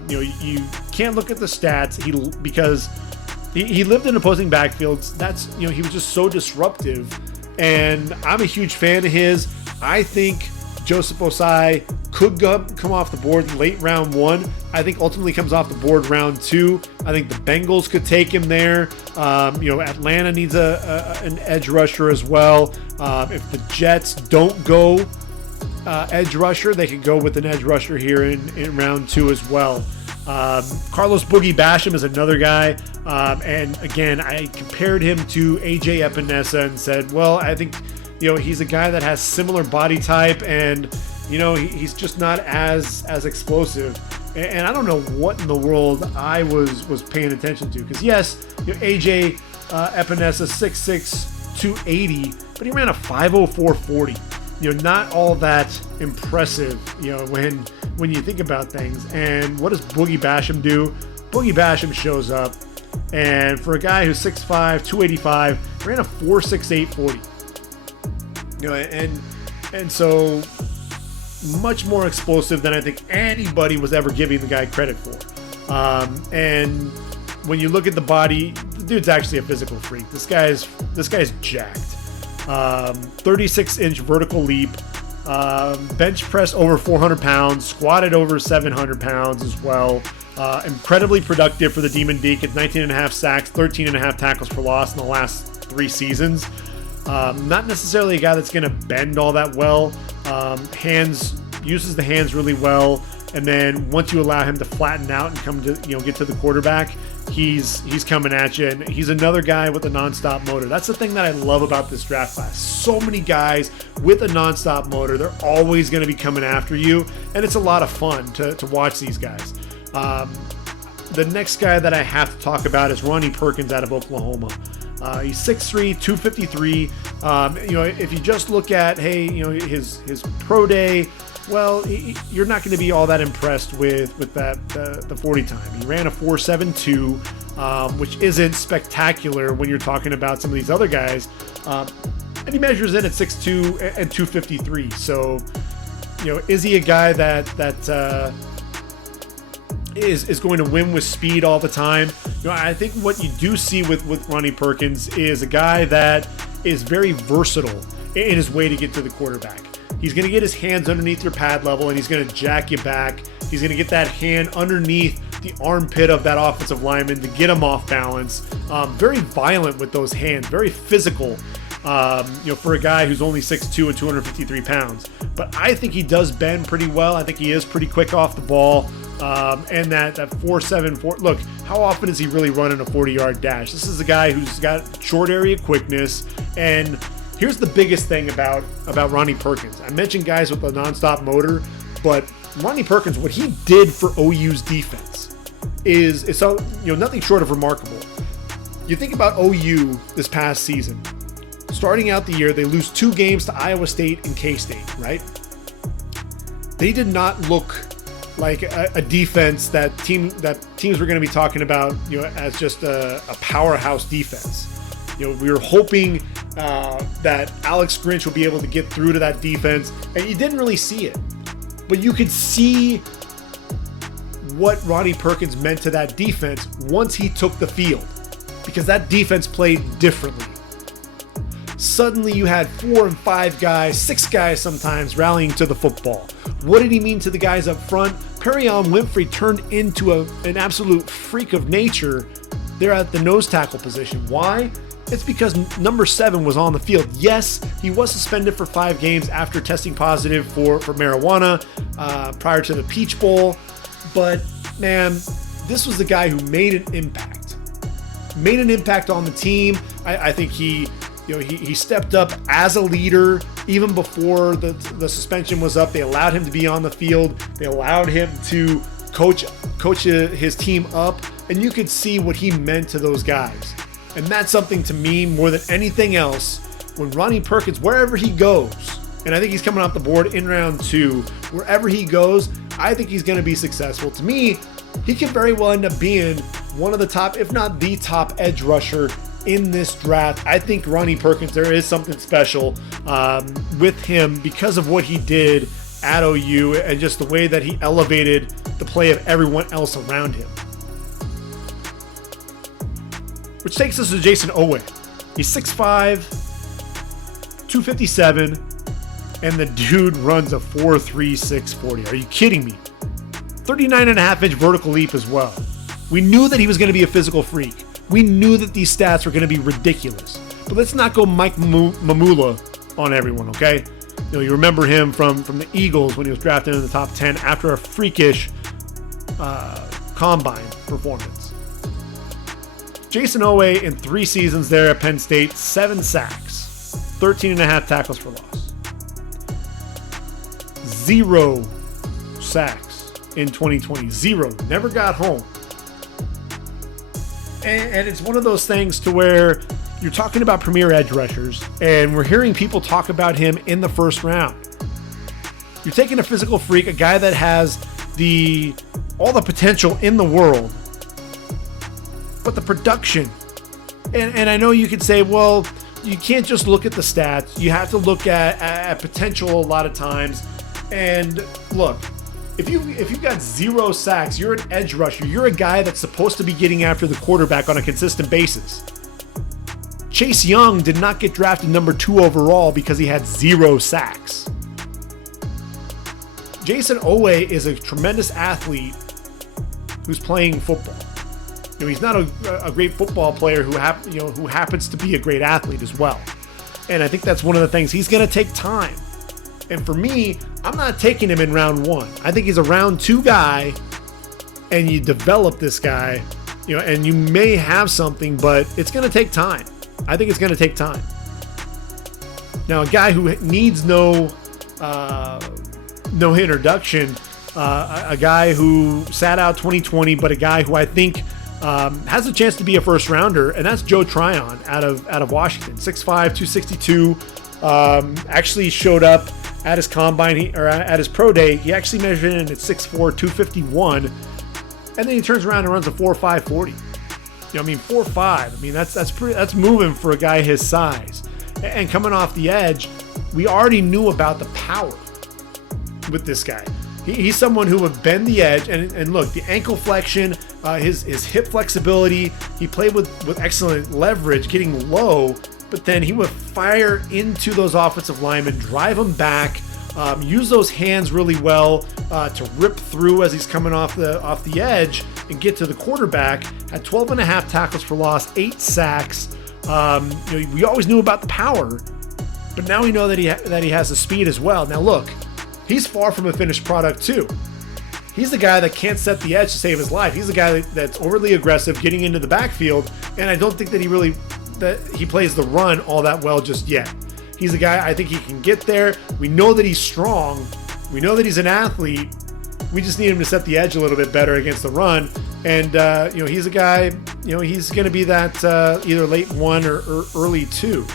You can't look at the stats because he lived in opposing backfields. That's, he was just so disruptive. And I'm a huge fan of his. I think Joseph Ossai could come off the board late round 1. I think ultimately comes off the board round 2. I think the Bengals could take him there. Atlanta needs an edge rusher as well. If the Jets don't go edge rusher, they could go with an edge rusher here in round 2 as well. Carlos Boogie Basham is another guy. And again, I compared him to AJ Epinesa and said, well, I think, he's a guy that has similar body type and, he's just not as explosive. And I don't know what in the world I was paying attention to. Because yes, AJ Epinesa 6'6", 280, but he ran a 5.04 40. Not all that impressive, when you think about things. And what does Boogie Basham do? Boogie Basham shows up, and for a guy who's 6'5", 285, ran a 4.68 40. And so much more explosive than I think anybody was ever giving the guy credit for. And when you look at the body, the dude's actually a physical freak. This guy's jacked. 36-inch vertical leap, bench press over 400 pounds, squatted over 700 pounds as well. Incredibly productive for the Demon Deacon. 19.5 sacks, 13.5 tackles for loss in the last 3 seasons. Not necessarily a guy that's going to bend all that well. Uses the hands really well. And then once you allow him to flatten out and come to, get to the quarterback, he's coming at you. And he's another guy with a nonstop motor. That's the thing that I love about this draft class. So many guys with a nonstop motor. They're always going to be coming after you. And it's a lot of fun to watch these guys. The next guy that I have to talk about is Ronnie Perkins out of Oklahoma. He's 6'3", 253. If you just look at, his pro day, well, you're not going to be all that impressed with the 40 time. He ran a 4.72, which isn't spectacular when you're talking about some of these other guys. And he measures in at 6'2" and 253. So, is he a guy that is going to win with speed all the time? I think what you do see with Ronnie Perkins is a guy that is very versatile in his way to get to the quarterback. He's going to get his hands underneath your pad level and he's going to jack you back. He's going to get that hand underneath the armpit of that offensive lineman to get him off balance. Very violent with those hands, very physical, for a guy who's only 6'2" and 253 pounds. But I think he does bend pretty well. I think he is pretty quick off the ball. And that 4.74, look, how often is he really running a 40-yard dash? This is a guy who's got short area quickness. And here's the biggest thing about Ronnie Perkins. I mentioned guys with a nonstop motor, but Ronnie Perkins, what he did for OU's defense is so, nothing short of remarkable. You think about OU this past season. Starting out the year, they lose 2 games to Iowa State and K-State, right? They did not look like a defense that teams were going to be talking about, as just a powerhouse defense. We were hoping that Alex Grinch would be able to get through to that defense, and you didn't really see it. But you could see what Ronnie Perkins meant to that defense once he took the field, because that defense played differently. Suddenly you had 4 and 5 guys, 6 guys sometimes rallying to the football. What did he mean to the guys up front? Perryon Winfrey turned into an absolute freak of nature there at the nose tackle position. Why? It's because number 7 was on the field. Yes, he was suspended for 5 games after testing positive for marijuana prior to the Peach Bowl. But man, this was the guy who made an impact. Made an impact on the team. I think he stepped up as a leader even before the suspension was up. They allowed him to be on the field. They allowed him to coach his team up, and you could see what he meant to those guys. And that's something to me more than anything else. When Ronnie Perkins, wherever he goes, and I think he's coming off the board in round 2, wherever he goes, I think he's going to be successful. To me, he could very well end up being one of the top, if not the top edge rusher in this draft. I think Ronnie Perkins, there is something special with him because of what he did at OU and just the way that he elevated the play of everyone else around him. Which takes us to Jayson Oweh. He's 6'5", 257, and the dude runs a 4.36 40. Are you kidding me? 39.5-inch vertical leap as well. We knew that he was going to be a physical freak. We knew that these stats were going to be ridiculous. But let's not go Mike Mamula on everyone, okay? You remember him from the Eagles when he was drafted in the top 10 after a freakish combine performance. Jayson Oweh in 3 seasons there at Penn State, 7 sacks, 13.5 tackles for loss. 0 sacks in 2020. 0. Never got home. And it's one of those things to where you're talking about premier edge rushers, and we're hearing people talk about him in the first round. You're taking a physical freak, a guy that has all the potential in the world, but the production. And I know you could say, well, you can't just look at the stats. You have to look at potential a lot of times. And look, if you've got 0 sacks, you're an edge rusher. You're a guy that's supposed to be getting after the quarterback on a consistent basis. Chase Young did not get drafted number 2 overall because he had 0 sacks. Jayson Oweh is a tremendous athlete who's playing football. He's not a great football player who happens to be a great athlete as well. And I think that's one of the things. He's going to take time. And for me, I'm not taking him in round 1. I think he's a round 2 guy, and you develop this guy, and you may have something, but it's going to take time. I think it's going to take time. Now, a guy who needs no introduction, a guy who sat out 2020, but a guy who I think has a chance to be a first rounder, and that's Joe Tryon out of Washington. 6'5", 262. Actually showed up at his combine at his pro day. He actually measured in at 6'4", 251, and then he turns around and runs a 4.5 40. 4.5. That's moving for a guy his size. And coming off the edge, we already knew about the power with this guy. He's someone who would bend the edge, and look, the ankle flexion, his hip flexibility, he played with excellent leverage, getting low, but then he would fire into those offensive linemen, drive them back, use those hands really well to rip through as he's coming off the edge and get to the quarterback. Had 12.5 tackles for loss, 8 sacks. We always knew about the power, but now we know that he has the speed as well. Now look, he's far from a finished product too. He's the guy that can't set the edge to save his life. He's the guy that's overly aggressive, getting into the backfield, and I don't think that he plays the run all that well just yet. He's a guy, I think he can get there. We know that he's strong. We know that he's an athlete. We just need him to set the edge a little bit better against the run. And, he's a guy, he's going to be that either late 1 or early 2.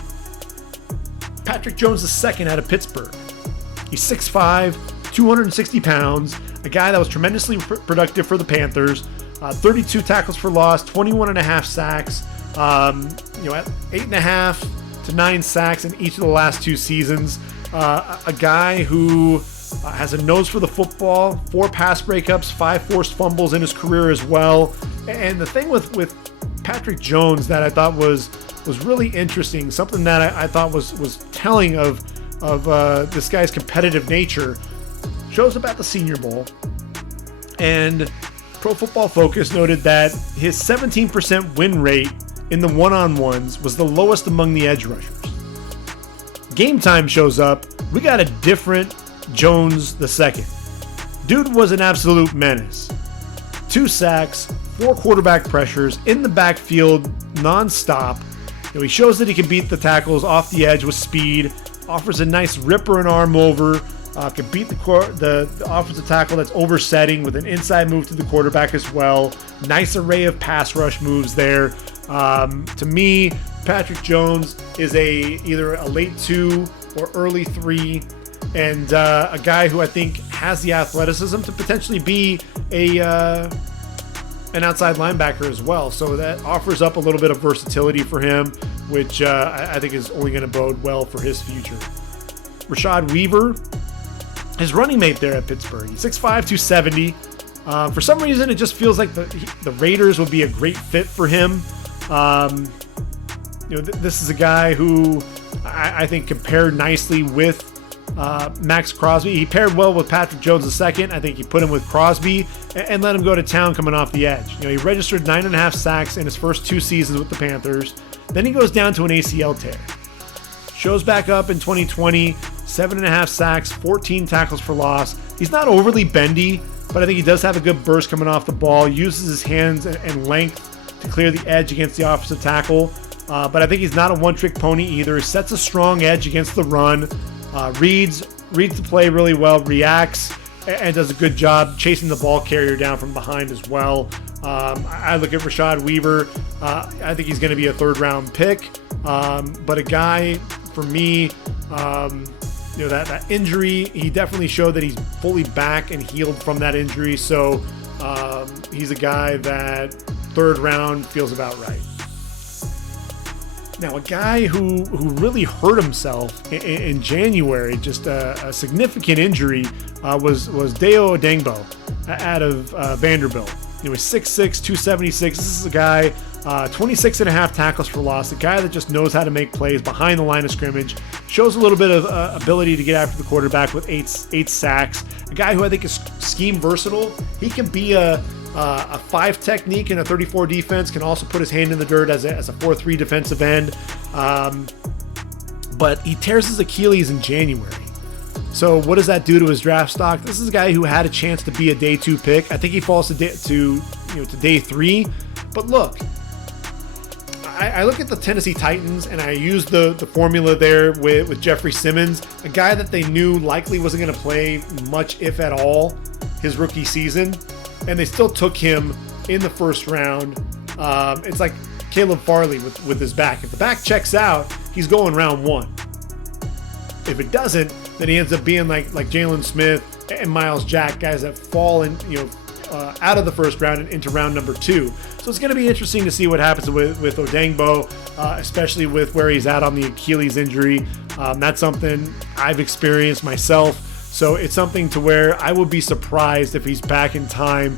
Patrick Jones II out of Pittsburgh. He's 6'5", 260 pounds, a guy that was tremendously productive for the Panthers. 32 tackles for loss, 21.5 sacks, 8.5 to 9 sacks in each of the last 2 seasons. A guy who has a nose for the football, 4 pass breakups, 5 forced fumbles in his career as well. And the thing with Patrick Jones that I thought was really interesting, something that I thought was telling of this guy's competitive nature, shows up at the Senior Bowl, and Pro Football Focus noted that his 17% win rate in the one-on-ones was the lowest among the edge rushers. Game Time shows up, we got a different Jones II. Dude was an absolute menace. 2 sacks, 4 quarterback pressures, in the backfield non-stop. He shows that he can beat the tackles off the edge with speed, offers a nice ripper and arm over, can beat the offensive tackle that's oversetting with an inside move to the quarterback as well. Nice array of pass rush moves there. To me, Patrick Jones is either a late 2 or early 3, and a guy who I think has the athleticism to potentially be an outside linebacker as well. So that offers up a little bit of versatility for him, which I think is only going to bode well for his future. Rashad Weaver, his running mate there at Pittsburgh. He's 6'5", 270. For some reason, it just feels like the Raiders would be a great fit for him. This is a guy who I think compared nicely with Max Crosby. He paired well with Patrick Jones II. I think he put him with Crosby and let him go to town coming off the edge. He registered 9.5 sacks in his first 2 seasons with the Panthers. Then he goes down to an ACL tear. Shows back up in 2020, 7.5 sacks, 14 tackles for loss. He's not overly bendy, but I think he does have a good burst coming off the ball, uses his hands and length to clear the edge against the offensive tackle. But I think he's not a one-trick pony either. Sets a strong edge against the run, reads the play really well, reacts, and does a good job chasing the ball carrier down from behind as well. I look at Rashad Weaver. I think he's going to be a 3rd-round pick, but a guy for me, that injury, he definitely showed that he's fully back and healed from that injury. So he's a guy that 3rd round feels about right. Now, a guy who really hurt himself in January, just a significant injury, was Dayo Odeyingbo out of Vanderbilt. He was 6'6", 276. This is a guy, 26.5 tackles for loss, a guy that just knows how to make plays behind the line of scrimmage, shows a little bit of ability to get after the quarterback with 8 sacks, a guy who I think is scheme versatile. He can be a A 5 technique and a 34 defense, can also put his hand in the dirt as a 4-3 defensive end. But he tears his Achilles in January. So what does that do to his draft stock? This is a guy who had a chance to be a day 2 pick. I think he falls to day 3. But look, I look at the Tennessee Titans and I use the formula there with Jeffrey Simmons, a guy that they knew likely wasn't going to play much, if at all, his rookie season. And they still took him in the first round. It's like Caleb Farley with his back. If the back checks out, he's going round 1. If it doesn't, then he ends up being like Jaelan Smith and Myles Jack, guys that fall in, out of the first round and into round number 2. So it's going to be interesting to see what happens with Odangbo, especially with where he's at on the Achilles injury. That's something I've experienced myself. So it's something to where I would be surprised if he's back in time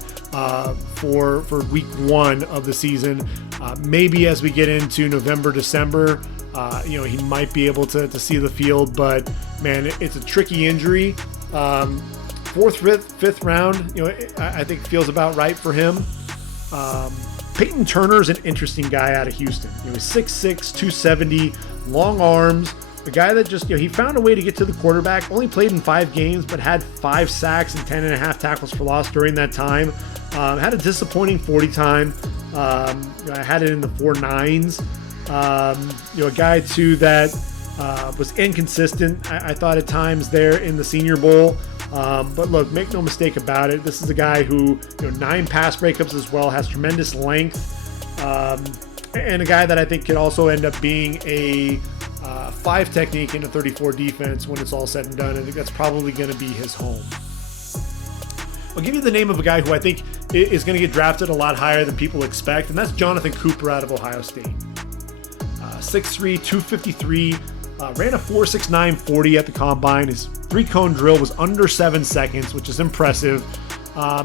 for week 1 of the season. Maybe as we get into November, December, he might be able to see the field, but man, it's a tricky injury. 4th, 5th round, I think feels about right for him. Peyton Turner's an interesting guy out of Houston. He's 6'6", 270, long arms. A guy that just, he found a way to get to the quarterback, only played in 5 games, but had 5 sacks and 10.5 tackles for loss during that time. Had a disappointing 40 time. I had it in the 4.9s. A guy too that was inconsistent, I thought at times there in the Senior Bowl. But look, make no mistake about it. This is a guy who, 9 pass breakups as well, has tremendous length, and a guy that I think could also end up being a 5 technique in a 34 defense when it's all said and done. I think that's probably going to be his home. I'll give you the name of a guy who I think is going to get drafted a lot higher than people expect, and that's Jonathon Cooper out of Ohio State. 6'3", 253, ran a 4.69 40 at the combine. His 3-cone drill was under 7 seconds, which is impressive.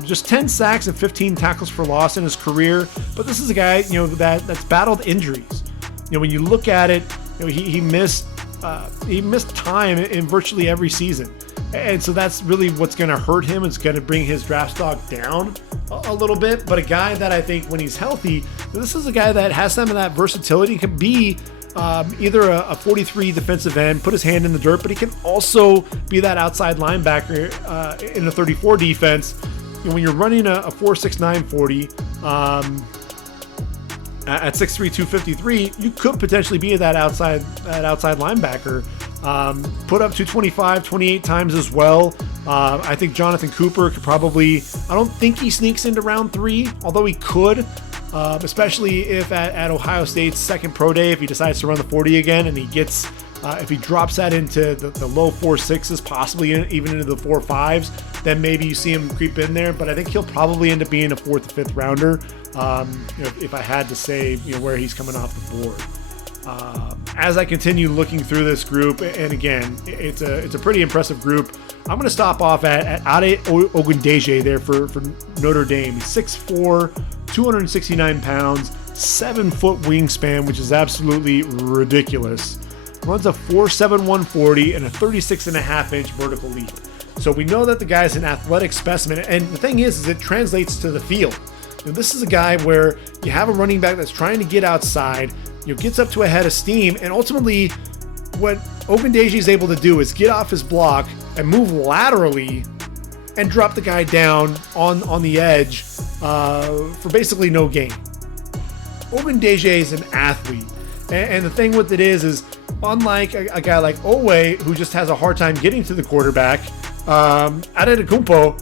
Just 10 sacks and 15 tackles for loss in his career. But this is a guy, that's battled injuries. When you look at it, he missed time in virtually every season. And so that's really what's going to hurt him. It's going to bring his draft stock down a little bit. But a guy that I think when he's healthy, this is a guy that has some of that versatility. He can be either a 43 defensive end, put his hand in the dirt, but he can also be that outside linebacker in a 34 defense. When you're running a 4.69 40 at 6'3", 253, you could potentially be that outside linebacker. Put up 225, 28 times as well. I think Jonathon Cooper could probably, I don't think he sneaks into round 3, although he could, especially if at Ohio State's second pro day, if he decides to run the 40 again and he gets, if he drops that into the low 4.6s, possibly even into the 4.5s, then maybe you see him creep in there. But I think he'll probably end up being a 4th or 5th rounder, if I had to say where he's coming off the board. As I continue looking through this group, and again, it's a pretty impressive group. I'm going to stop off at Ade Ogundeji there for Notre Dame. He's 6'4", 269 pounds, 7-foot wingspan, which is absolutely ridiculous. Runs a 4.71 40 and a 36.5-inch vertical leap. So we know that the guy's an athletic specimen, and the thing is it translates to the field. This is a guy where you have a running back that's trying to get outside, gets up to a head of steam, and ultimately what Ogundeji is able to do is get off his block and move laterally and drop the guy down on the edge for basically no gain. Ogundeji is an athlete, and the thing with it is unlike a guy like Owe, who just has a hard time getting to the quarterback, Adetokunbo,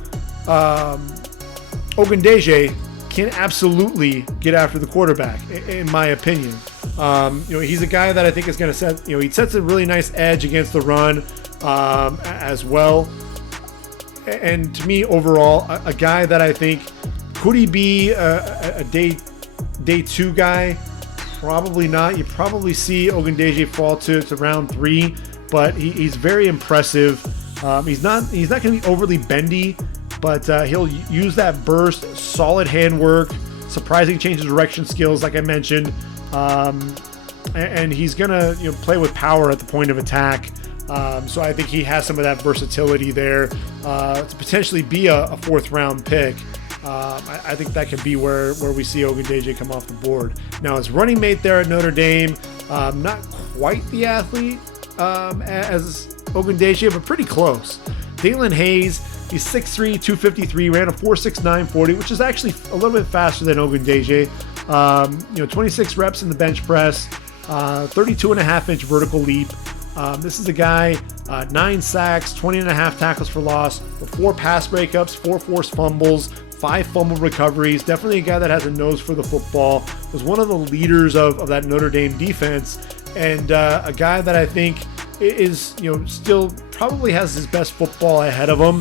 Ogundeji can absolutely get after the quarterback, in my opinion. He's a guy that I think is going to set, he sets a really nice edge against the run as well. And to me, overall, a guy that I think, could he be a day 2 guy? Probably not. You probably see Ogundeji fall to round 3, but he's very impressive. He's not going to be overly bendy, but he'll use that burst, solid handwork, surprising change of direction skills, like I mentioned, and he's going to play with power at the point of attack. So I think he has some of that versatility there to potentially be a 4th round pick. I think that could be where we see Ogundeji come off the board. Now, his running mate there at Notre Dame, not quite the athlete as Ogundeji, but pretty close. Jaelan Hayes, he's 6'3", 253, ran a 4.69 40, which is actually a little bit faster than Ogundeji. 26 reps in the bench press, 32.5-inch vertical leap. This is a guy, 9 sacks, 20.5 tackles for loss, 4 pass breakups, 4 forced fumbles, 5 fumble recoveries. Definitely a guy that has a nose for the football. Was one of the leaders of that Notre Dame defense, and a guy that I think is, still probably has his best football ahead of him.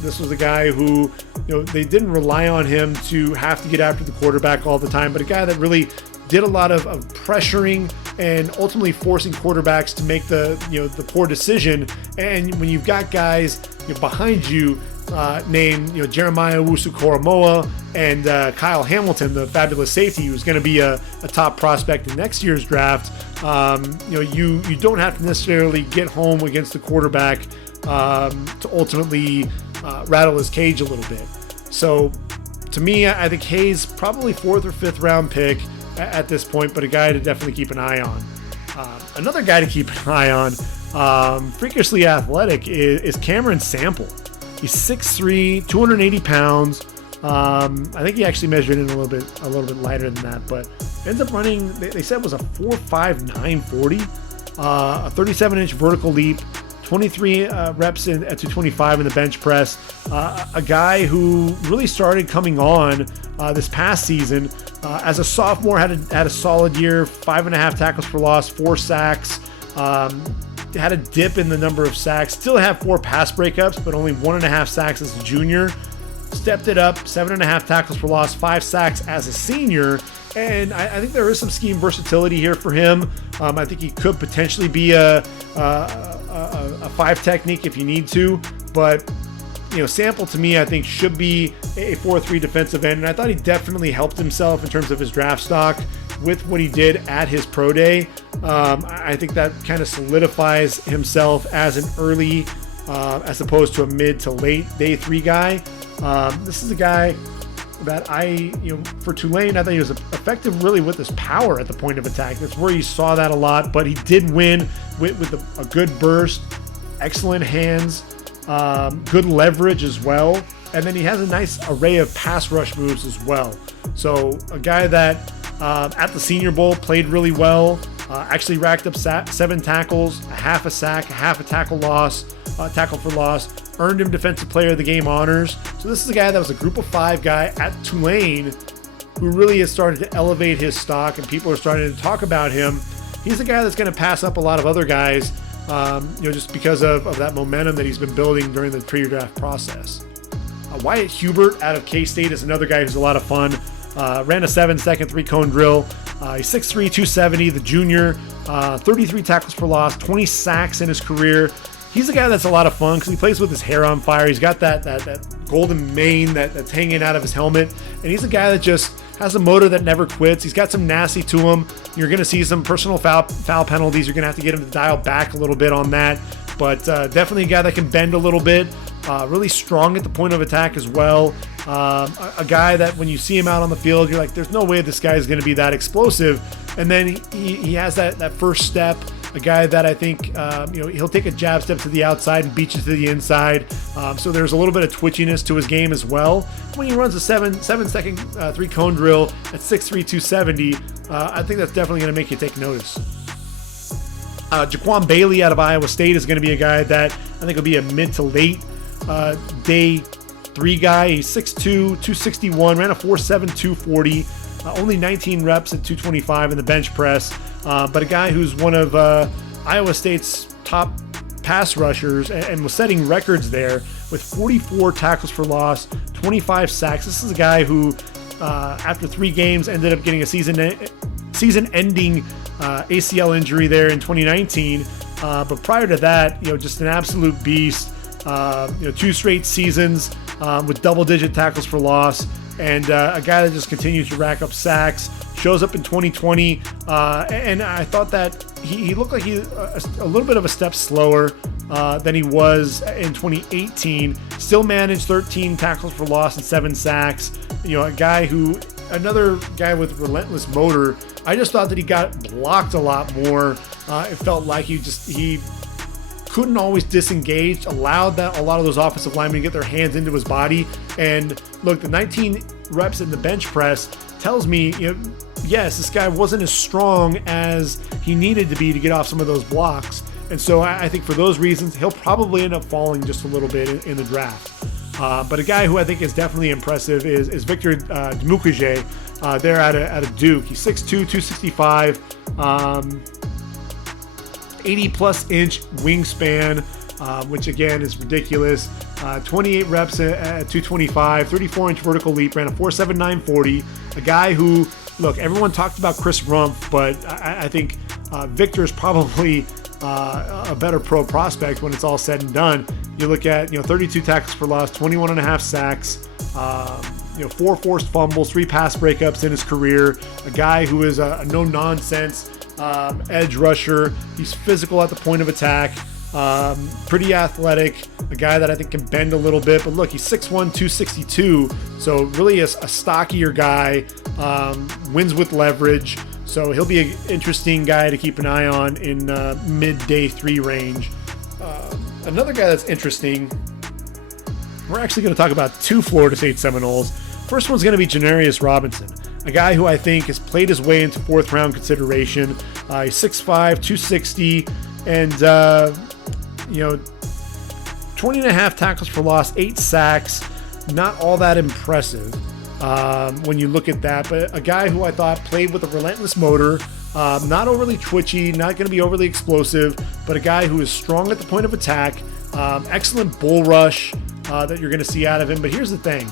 This was a guy who, they didn't rely on him to have to get after the quarterback all the time, but a guy that really did a lot of pressuring and ultimately forcing quarterbacks to make the poor decision. And when you've got guys behind you named Jeremiah Owusu-Koramoah and Kyle Hamilton, the fabulous safety, who's going to be a top prospect in next year's draft, you don't have to necessarily get home against the quarterback to ultimately rattle his cage a little bit. So to me, I think Hayes probably 4th or 5th round pick at this point, but a guy to definitely keep an eye on. Another guy to keep an eye on, freakishly athletic, is Cameron Sample. He's 6'3", 280 pounds. I think he actually measured in a little bit lighter than that, but ends up running, they said it was a 4.59 40, a 37-inch vertical leap, 23 reps at 225 in the bench press. A guy who really started coming on this past season as a sophomore, had a solid year, 5.5 tackles for loss, 4 sacks. Had a dip in the number of sacks. Still have 4 pass breakups, but only 1.5 sacks as a junior. Stepped it up, 7.5 tackles for loss, 5 sacks as a senior. And I think there is some scheme versatility here for him. I think he could potentially be a 5 technique if you need to, but Sample to me, I think, should be a 4-3 defensive end, and I thought he definitely helped himself in terms of his draft stock with what he did at his pro day. I think that kind of solidifies himself as an early, as opposed to a mid to late day 3 guy. This is a guy that for Tulane, I thought he was effective really with his power at the point of attack. That's where you saw that a lot, but he did win with a good burst, excellent hands, good leverage as well. And then he has a nice array of pass rush moves as well. So a guy that at the Senior Bowl played really well, actually racked up 7 tackles, a half a sack, a half a tackle for loss, earned him Defensive Player of the Game honors. So this is a guy that was a Group of 5 guy at Tulane who really has started to elevate his stock, and people are starting to talk about him. He's a guy that's going to pass up a lot of other guys, just because of that momentum that he's been building during the pre-draft process. Wyatt Hubert out of K-State is another guy who's a lot of fun. Ran a 7-second 3-cone drill. He's 6'3", 270, the junior, 33 tackles for loss, 20 sacks in his career. He's a guy that's a lot of fun because he plays with his hair on fire. He's got that golden mane that's hanging out of his helmet. And he's a guy that just has a motor that never quits. He's got some nasty to him. You're going to see some personal foul penalties. You're going to have to get him to dial back a little bit on that. But definitely a guy that can bend a little bit. Really strong at the point of attack as well. A guy that when you see him out on the field, you're like, there's no way this guy is going to be that explosive. And then he has that first step. A guy that I think, he'll take a jab step to the outside and beat you to the inside. So there's a little bit of twitchiness to his game as well. When he runs a 7-second 3-cone drill at 6'3", 270, I think that's definitely going to make you take notice. Jaquan Bailey out of Iowa State is going to be a guy that I think will be a mid to late day 3 guy. He's 6'2", 261, ran a 4.7 240, only 19 reps at 225 in the bench press. But a guy who's one of Iowa State's top pass rushers and was setting records there with 44 tackles for loss, 25 sacks. This is a guy who, after 3 games, ended up getting a season-ending ACL injury there in 2019. But prior to that, just an absolute beast. 2 straight seasons with double-digit tackles for loss, and a guy that just continues to rack up sacks. Shows up in 2020, and I thought that he looked like he a little bit of a step slower than he was in 2018. Still managed 13 tackles for loss and 7 sacks. Another guy with relentless motor. I just thought that he got blocked a lot more. It felt like he couldn't always disengage, allowed a lot of those offensive linemen to get their hands into his body. And look, the 19 reps in the bench press tells me, yes, this guy wasn't as strong as he needed to be to get off some of those blocks. And so I think for those reasons, he'll probably end up falling just a little bit in the draft. But a guy who I think is definitely impressive is Victor Dimukeje there out of Duke. He's 6'2", 265, 80-plus inch wingspan, which again is ridiculous. 28 reps at 225, 34-inch vertical leap, ran a 4.7940. A guy who, look, everyone talked about Chris Rumpf, but I think Victor is probably a better pro prospect when it's all said and done. You look at 32 tackles for loss, 21 and a half sacks, 4 forced fumbles, 3 pass breakups in his career. A guy who is a no nonsense edge rusher. He's physical at the point of attack, pretty athletic. A guy that I think can bend a little bit, but look, he's 6'1", 262, so really a stockier guy. Wins with leverage. So he'll be an interesting guy to keep an eye on in mid-day 3 range. Another guy that's interesting, we're actually going to talk about 2 Florida State Seminoles. First one's going to be Janarius Robinson, a guy who I think has played his way into 4th round consideration. He's 6'5", 260, and 20 and a half tackles for loss, 8 sacks. Not all that impressive when you look at that, but a guy who I thought played with a relentless motor, not overly twitchy, not going to be overly explosive, but a guy who is strong at the point of attack, excellent bull rush that you're going to see out of him. But here's the thing,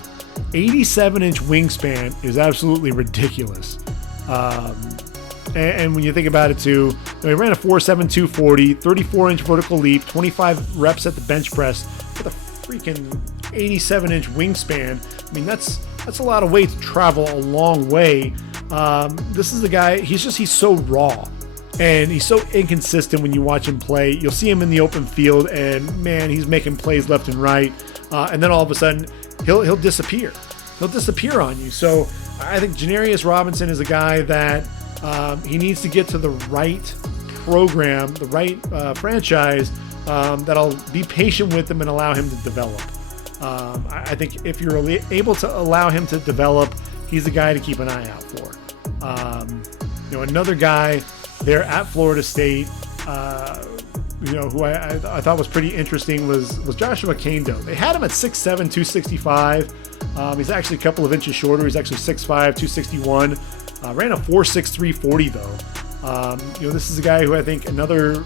87-inch wingspan is absolutely ridiculous. And when you think about it too, he ran a 4.7 40, 34-inch vertical leap, 25 reps at the bench press with a freaking 87-inch wingspan. I mean, that's a lot of weight to travel a long way. This is the guy, he's so raw and he's so inconsistent when you watch him play. You'll see him in the open field and man, he's making plays left and right. And then all of a sudden he'll disappear. He'll disappear on you. So I think Janarius Robinson is a guy that he needs to get to the right program, the right franchise that'll be patient with him and allow him to develop. I think if you're able to allow him to develop, he's the guy to keep an eye out for. Another guy there at Florida State, who I thought was pretty interesting was Joshua Kando. They had him at 6'7", 265. He's actually a couple of inches shorter. He's actually 6'5", 261. Ran a 4.63 40 though. This is a guy who I think another,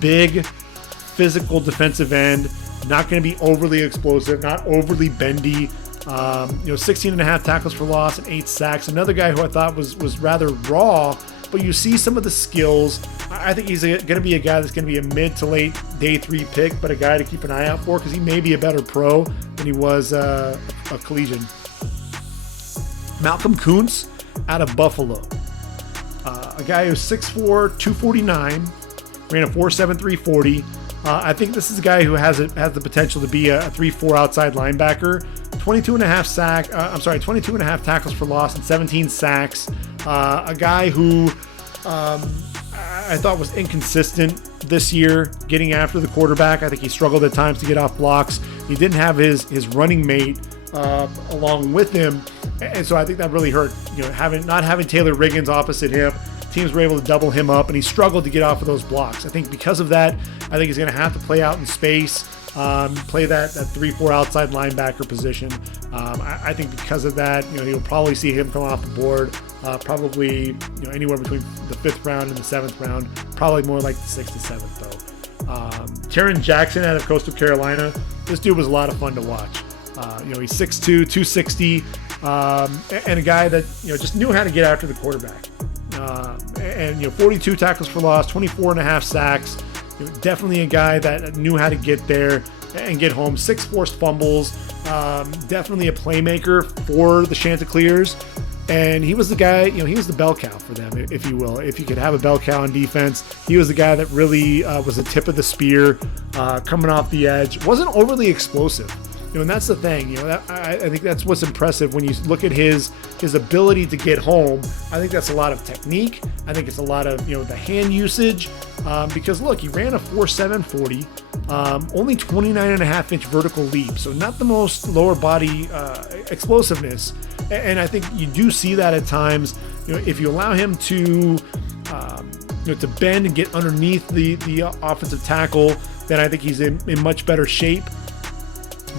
big physical defensive end, not going to be overly explosive, not overly bendy. 16 and a half tackles for loss and 8 sacks. Another guy who I thought was rather raw, but you see some of the skills. I think he's going to be a guy that's going to be a mid to late day 3 pick, but a guy to keep an eye out for because he may be a better pro than he was a collegian. Malcolm Kuntz out of Buffalo. A guy who's 6'4", 249, ran a 4.73 40. I think this is a guy who has the potential to be a 3-4 outside linebacker. 22 and a half tackles for loss and 17 sacks. A guy who I thought was inconsistent this year getting after the quarterback. I think he struggled at times to get off blocks. He didn't have his running mate along with him, and so I think that really hurt. Not having Taylor Riggins opposite him, teams were able to double him up, and he struggled to get off of those blocks. I think because of that, I think he's going to have to play out in space, play that 3-4 outside linebacker position. I think because of that, you'll probably see him come off the board, probably anywhere between the 5th round and the 7th round, probably more like the 6th to 7th though. Taron Jackson out of Coastal Carolina, this dude was a lot of fun to watch. He's 6'2", 260, and a guy that just knew how to get after the quarterback. 42 tackles for loss, 24 and a half sacks. Definitely a guy that knew how to get there and get home. 6 forced fumbles. Definitely a playmaker for the Chanticleers. And he was the guy, he was the bell cow for them, if you will. If you could have a bell cow on defense, he was the guy that really was the tip of the spear, coming off the edge. Wasn't overly explosive. And that's the thing. I think that's what's impressive when you look at his ability to get home. I think that's a lot of technique. I think it's a lot of the hand usage. Because look, he ran a 4.7 40, only 29.5-inch vertical leap, so not the most lower body explosiveness. And I think you do see that at times. If you allow him to to bend and get underneath the offensive tackle, then I think he's in much better shape.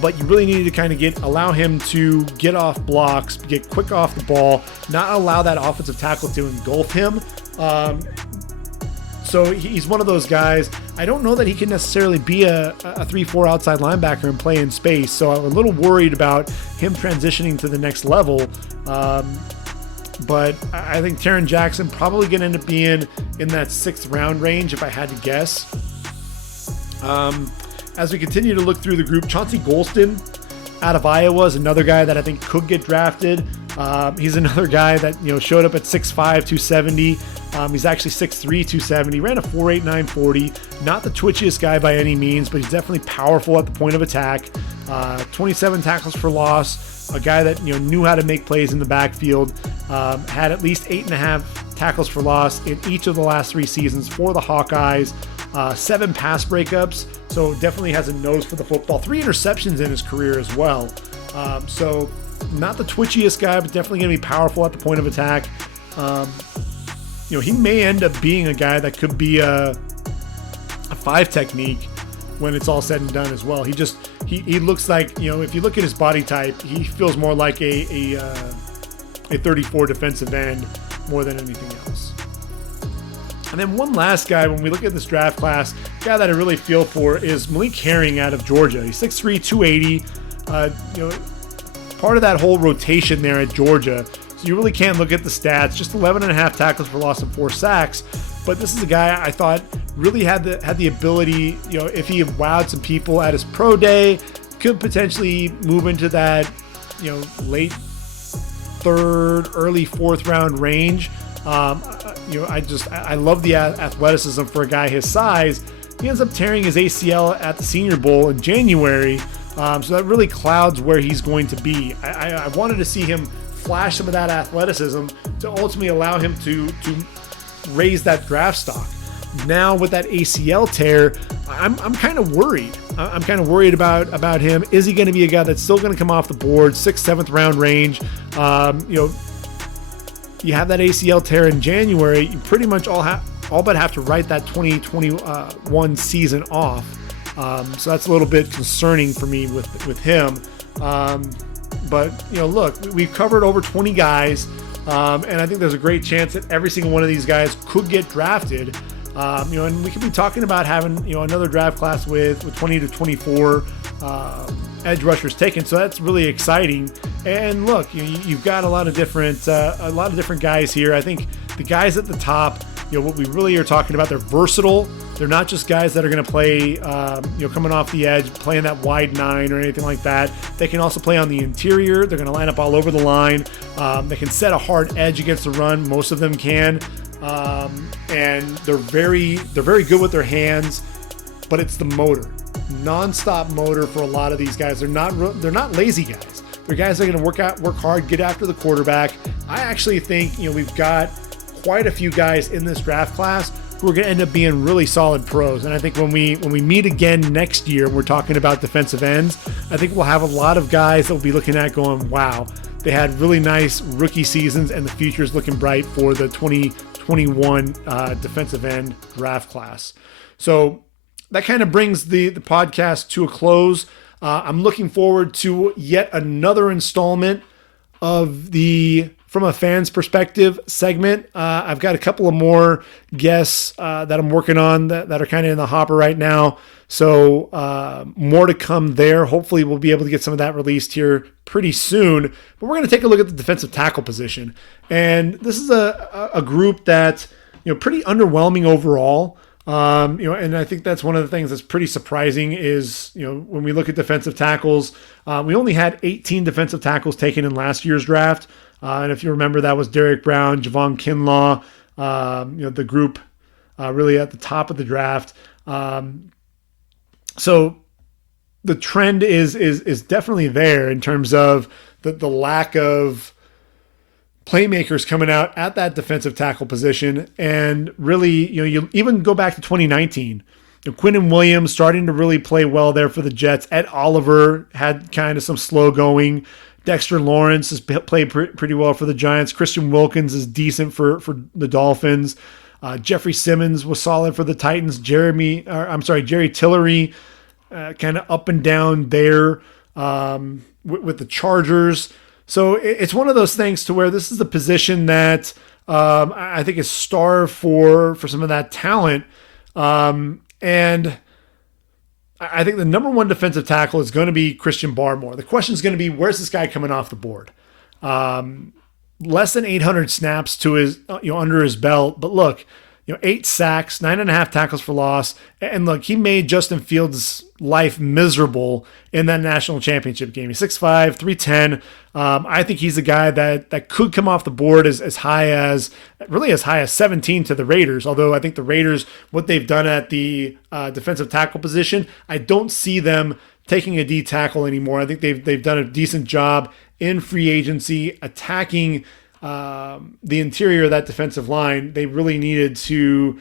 But you really need to kind of allow him to get off blocks, get quick off the ball, not allow that offensive tackle to engulf him. So he's one of those guys. I don't know that he can necessarily be a 3-4 outside linebacker and play in space. So I'm a little worried about him transitioning to the next level. But I think Taron Jackson probably going to end up being in that 6th round range if I had to guess. As we continue to look through the group, Chauncey Golston out of Iowa is another guy that I think could get drafted. He's another guy that showed up at 6'5", 270. He's actually 6'3", 270. Ran a 4.89 40. Not the twitchiest guy by any means, but he's definitely powerful at the point of attack. 27 tackles for loss. A guy that knew how to make plays in the backfield. Had at least 8.5 tackles for loss in each of the last 3 seasons for the Hawkeyes. 7 pass breakups, so definitely has a nose for the football. 3 interceptions in his career as well. So not the twitchiest guy, but definitely going to be powerful at the point of attack. He may end up being a guy that could be a 5 technique when it's all said and done as well. He looks like, if you look at his body type, he feels more like a 34 defensive end more than anything else. And then one last guy, when we look at this draft class, guy that I really feel for is Malik Herring out of Georgia. He's 6'3", 280. Part of that whole rotation there at Georgia. So you really can't look at the stats. Just 11.5 tackles for loss and 4 sacks. But this is a guy I thought really had the ability, if he had wowed some people at his pro day, could potentially move into that, late 3rd, early 4th round range. I love the athleticism for a guy his size. He ends up tearing his ACL at the Senior Bowl in January, so that really clouds where he's going to be. I wanted to see him flash some of that athleticism to ultimately allow him to raise that draft stock. Now with that ACL tear, I'm kind of worried. I'm kind of worried about him. Is he going to be a guy that's still going to come off the board, 6th, 7th round range? You have that ACL tear in January, you pretty much all but have to write that 2021 season off. So that's a little bit concerning for me with him. But look, we've covered over 20 guys, and I think there's a great chance that every single one of these guys could get drafted. And we could be talking about having another draft class with 20 to 24 edge rushers taken, so that's really exciting. And look, you've got a lot of different guys here. I think the guys at the top, what we really are talking about, they're versatile. They're not just guys that are going to play, coming off the edge, playing that wide 9 or anything like that. They can also play on the interior. They're going to line up all over the line. They can set a hard edge against the run. Most of them can, and they're very good with their hands. But it's the motor, nonstop motor for a lot of these guys. They're not lazy guys. They're guys that are going to work hard, get after the quarterback. I actually think we've got quite a few guys in this draft class who are going to end up being really solid pros. And I think when we meet again next year, we're talking about defensive ends. I think we'll have a lot of guys that we'll be looking at going, wow, they had really nice rookie seasons, and the future is looking bright for the 2021 defensive end draft class. So that kind of brings the podcast to a close. I'm looking forward to yet another installment of the From a Fan's Perspective segment. I've got a couple of more guests that I'm working on that are kind of in the hopper right now. So more to come there. Hopefully we'll be able to get some of that released here pretty soon. But we're going to take a look at the defensive tackle position. And this is a group that's pretty underwhelming overall. And I think that's one of the things that's pretty surprising is, when we look at defensive tackles, we only had 18 defensive tackles taken in last year's draft. And if you remember, that was Derrick Brown, Javon Kinlaw, the group really at the top of the draft. So the trend is definitely there in terms of the lack of playmakers coming out at that defensive tackle position. And really, you even go back to 2019, Quinnen Williams starting to really play well there for the Jets. Ed Oliver had kind of some slow going. Dexter Lawrence has played pretty well for the Giants. Christian Wilkins is decent for the Dolphins. Jeffrey Simmons was solid for the Titans. Jerry Tillery, kind of up and down there with the Chargers. So it's one of those things to where this is a position that I think is starved for some of that talent. And I think the number one defensive tackle is going to be Christian Barmore. The question is going to be, where's this guy coming off the board? Less than 800 snaps to his, under his belt. But look, 8 sacks, 9.5 tackles for loss. And look, he made Justin Fields' life miserable in that national championship game. He's 6'5", 310. I think he's a guy that could come off the board as high as 17 to the Raiders. Although I think the Raiders, what they've done at the defensive tackle position, I don't see them taking a D tackle anymore. I think they've done a decent job in free agency attacking the interior of that defensive line. They really needed to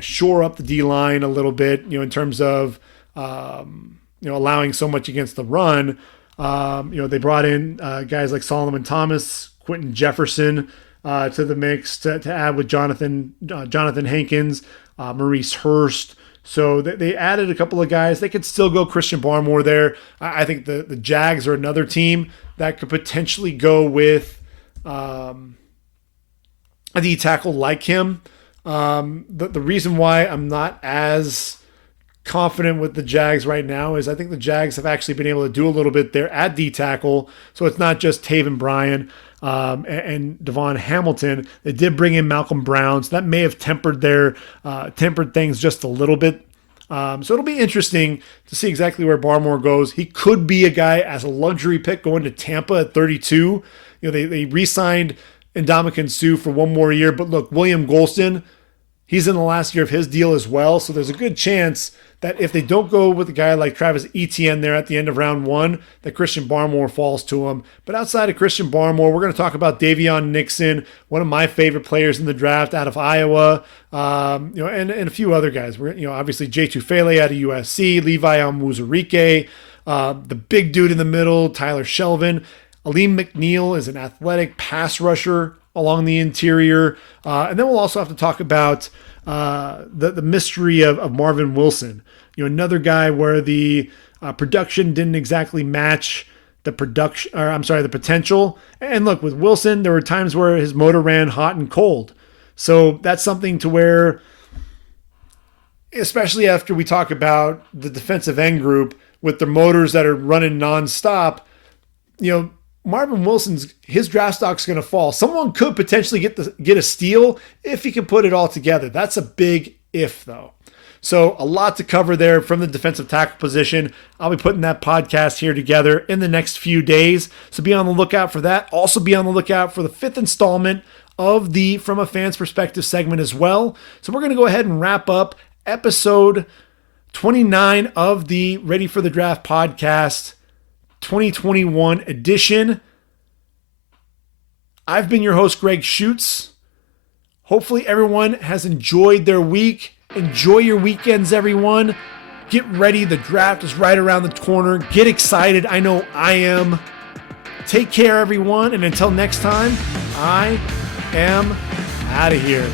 shore up the D line a little bit, in terms of allowing so much against the run. They brought in guys like Solomon Thomas, Quentin Jefferson to the mix to add with Jonathan Hankins, Maurice Hurst. So they added a couple of guys. They could still go Christian Barmore there. I think the Jags are another team that could potentially go with a D tackle like him. The reason why I'm not as confident with the Jags right now is I think the Jags have actually been able to do a little bit there at D tackle. So it's not just Taven Bryan and Devon Hamilton. They did bring in Malcolm Brown, so that may have tempered things just a little bit. So it'll be interesting to see exactly where Barmore goes. He could be a guy as a luxury pick going to Tampa at 32. They re-signed Ndamukong Suh for one more year, but look, William Golston, he's in the last year of his deal as well. So there's a good chance that if they don't go with a guy like Travis Etienne there at the end of round 1, that Christian Barmore falls to him. But outside of Christian Barmore, we're going to talk about Davion Nixon, one of my favorite players in the draft out of Iowa, and a few other guys. We're, obviously Jay Tufele out of USC, Levi Onwuzurike, the big dude in the middle, Tyler Shelvin. Aleem McNeil is an athletic pass rusher along the interior. And then we'll also have to talk about the mystery of Marvin Wilson. Another guy where the production didn't exactly match the potential. And look, with Wilson, there were times where his motor ran hot and cold. So that's something to where, especially after we talk about the defensive end group with the motors that are running nonstop, Marvin Wilson's, his draft stock's going to fall. Someone could potentially get a steal if he can put it all together. That's a big if, though. So a lot to cover there from the defensive tackle position. I'll be putting that podcast here together in the next few days. So be on the lookout for that. Also be on the lookout for the 5th installment of the From a Fan's Perspective segment as well. So we're going to go ahead and wrap up episode 29 of the Ready for the Draft podcast 2021 edition. I've been your host, Gregg Schutze. Hopefully everyone has enjoyed their week. Enjoy your weekends, everyone. Get ready. The draft is right around the corner. Get excited. I know I am. Take care, everyone. And until next time, I am out of here.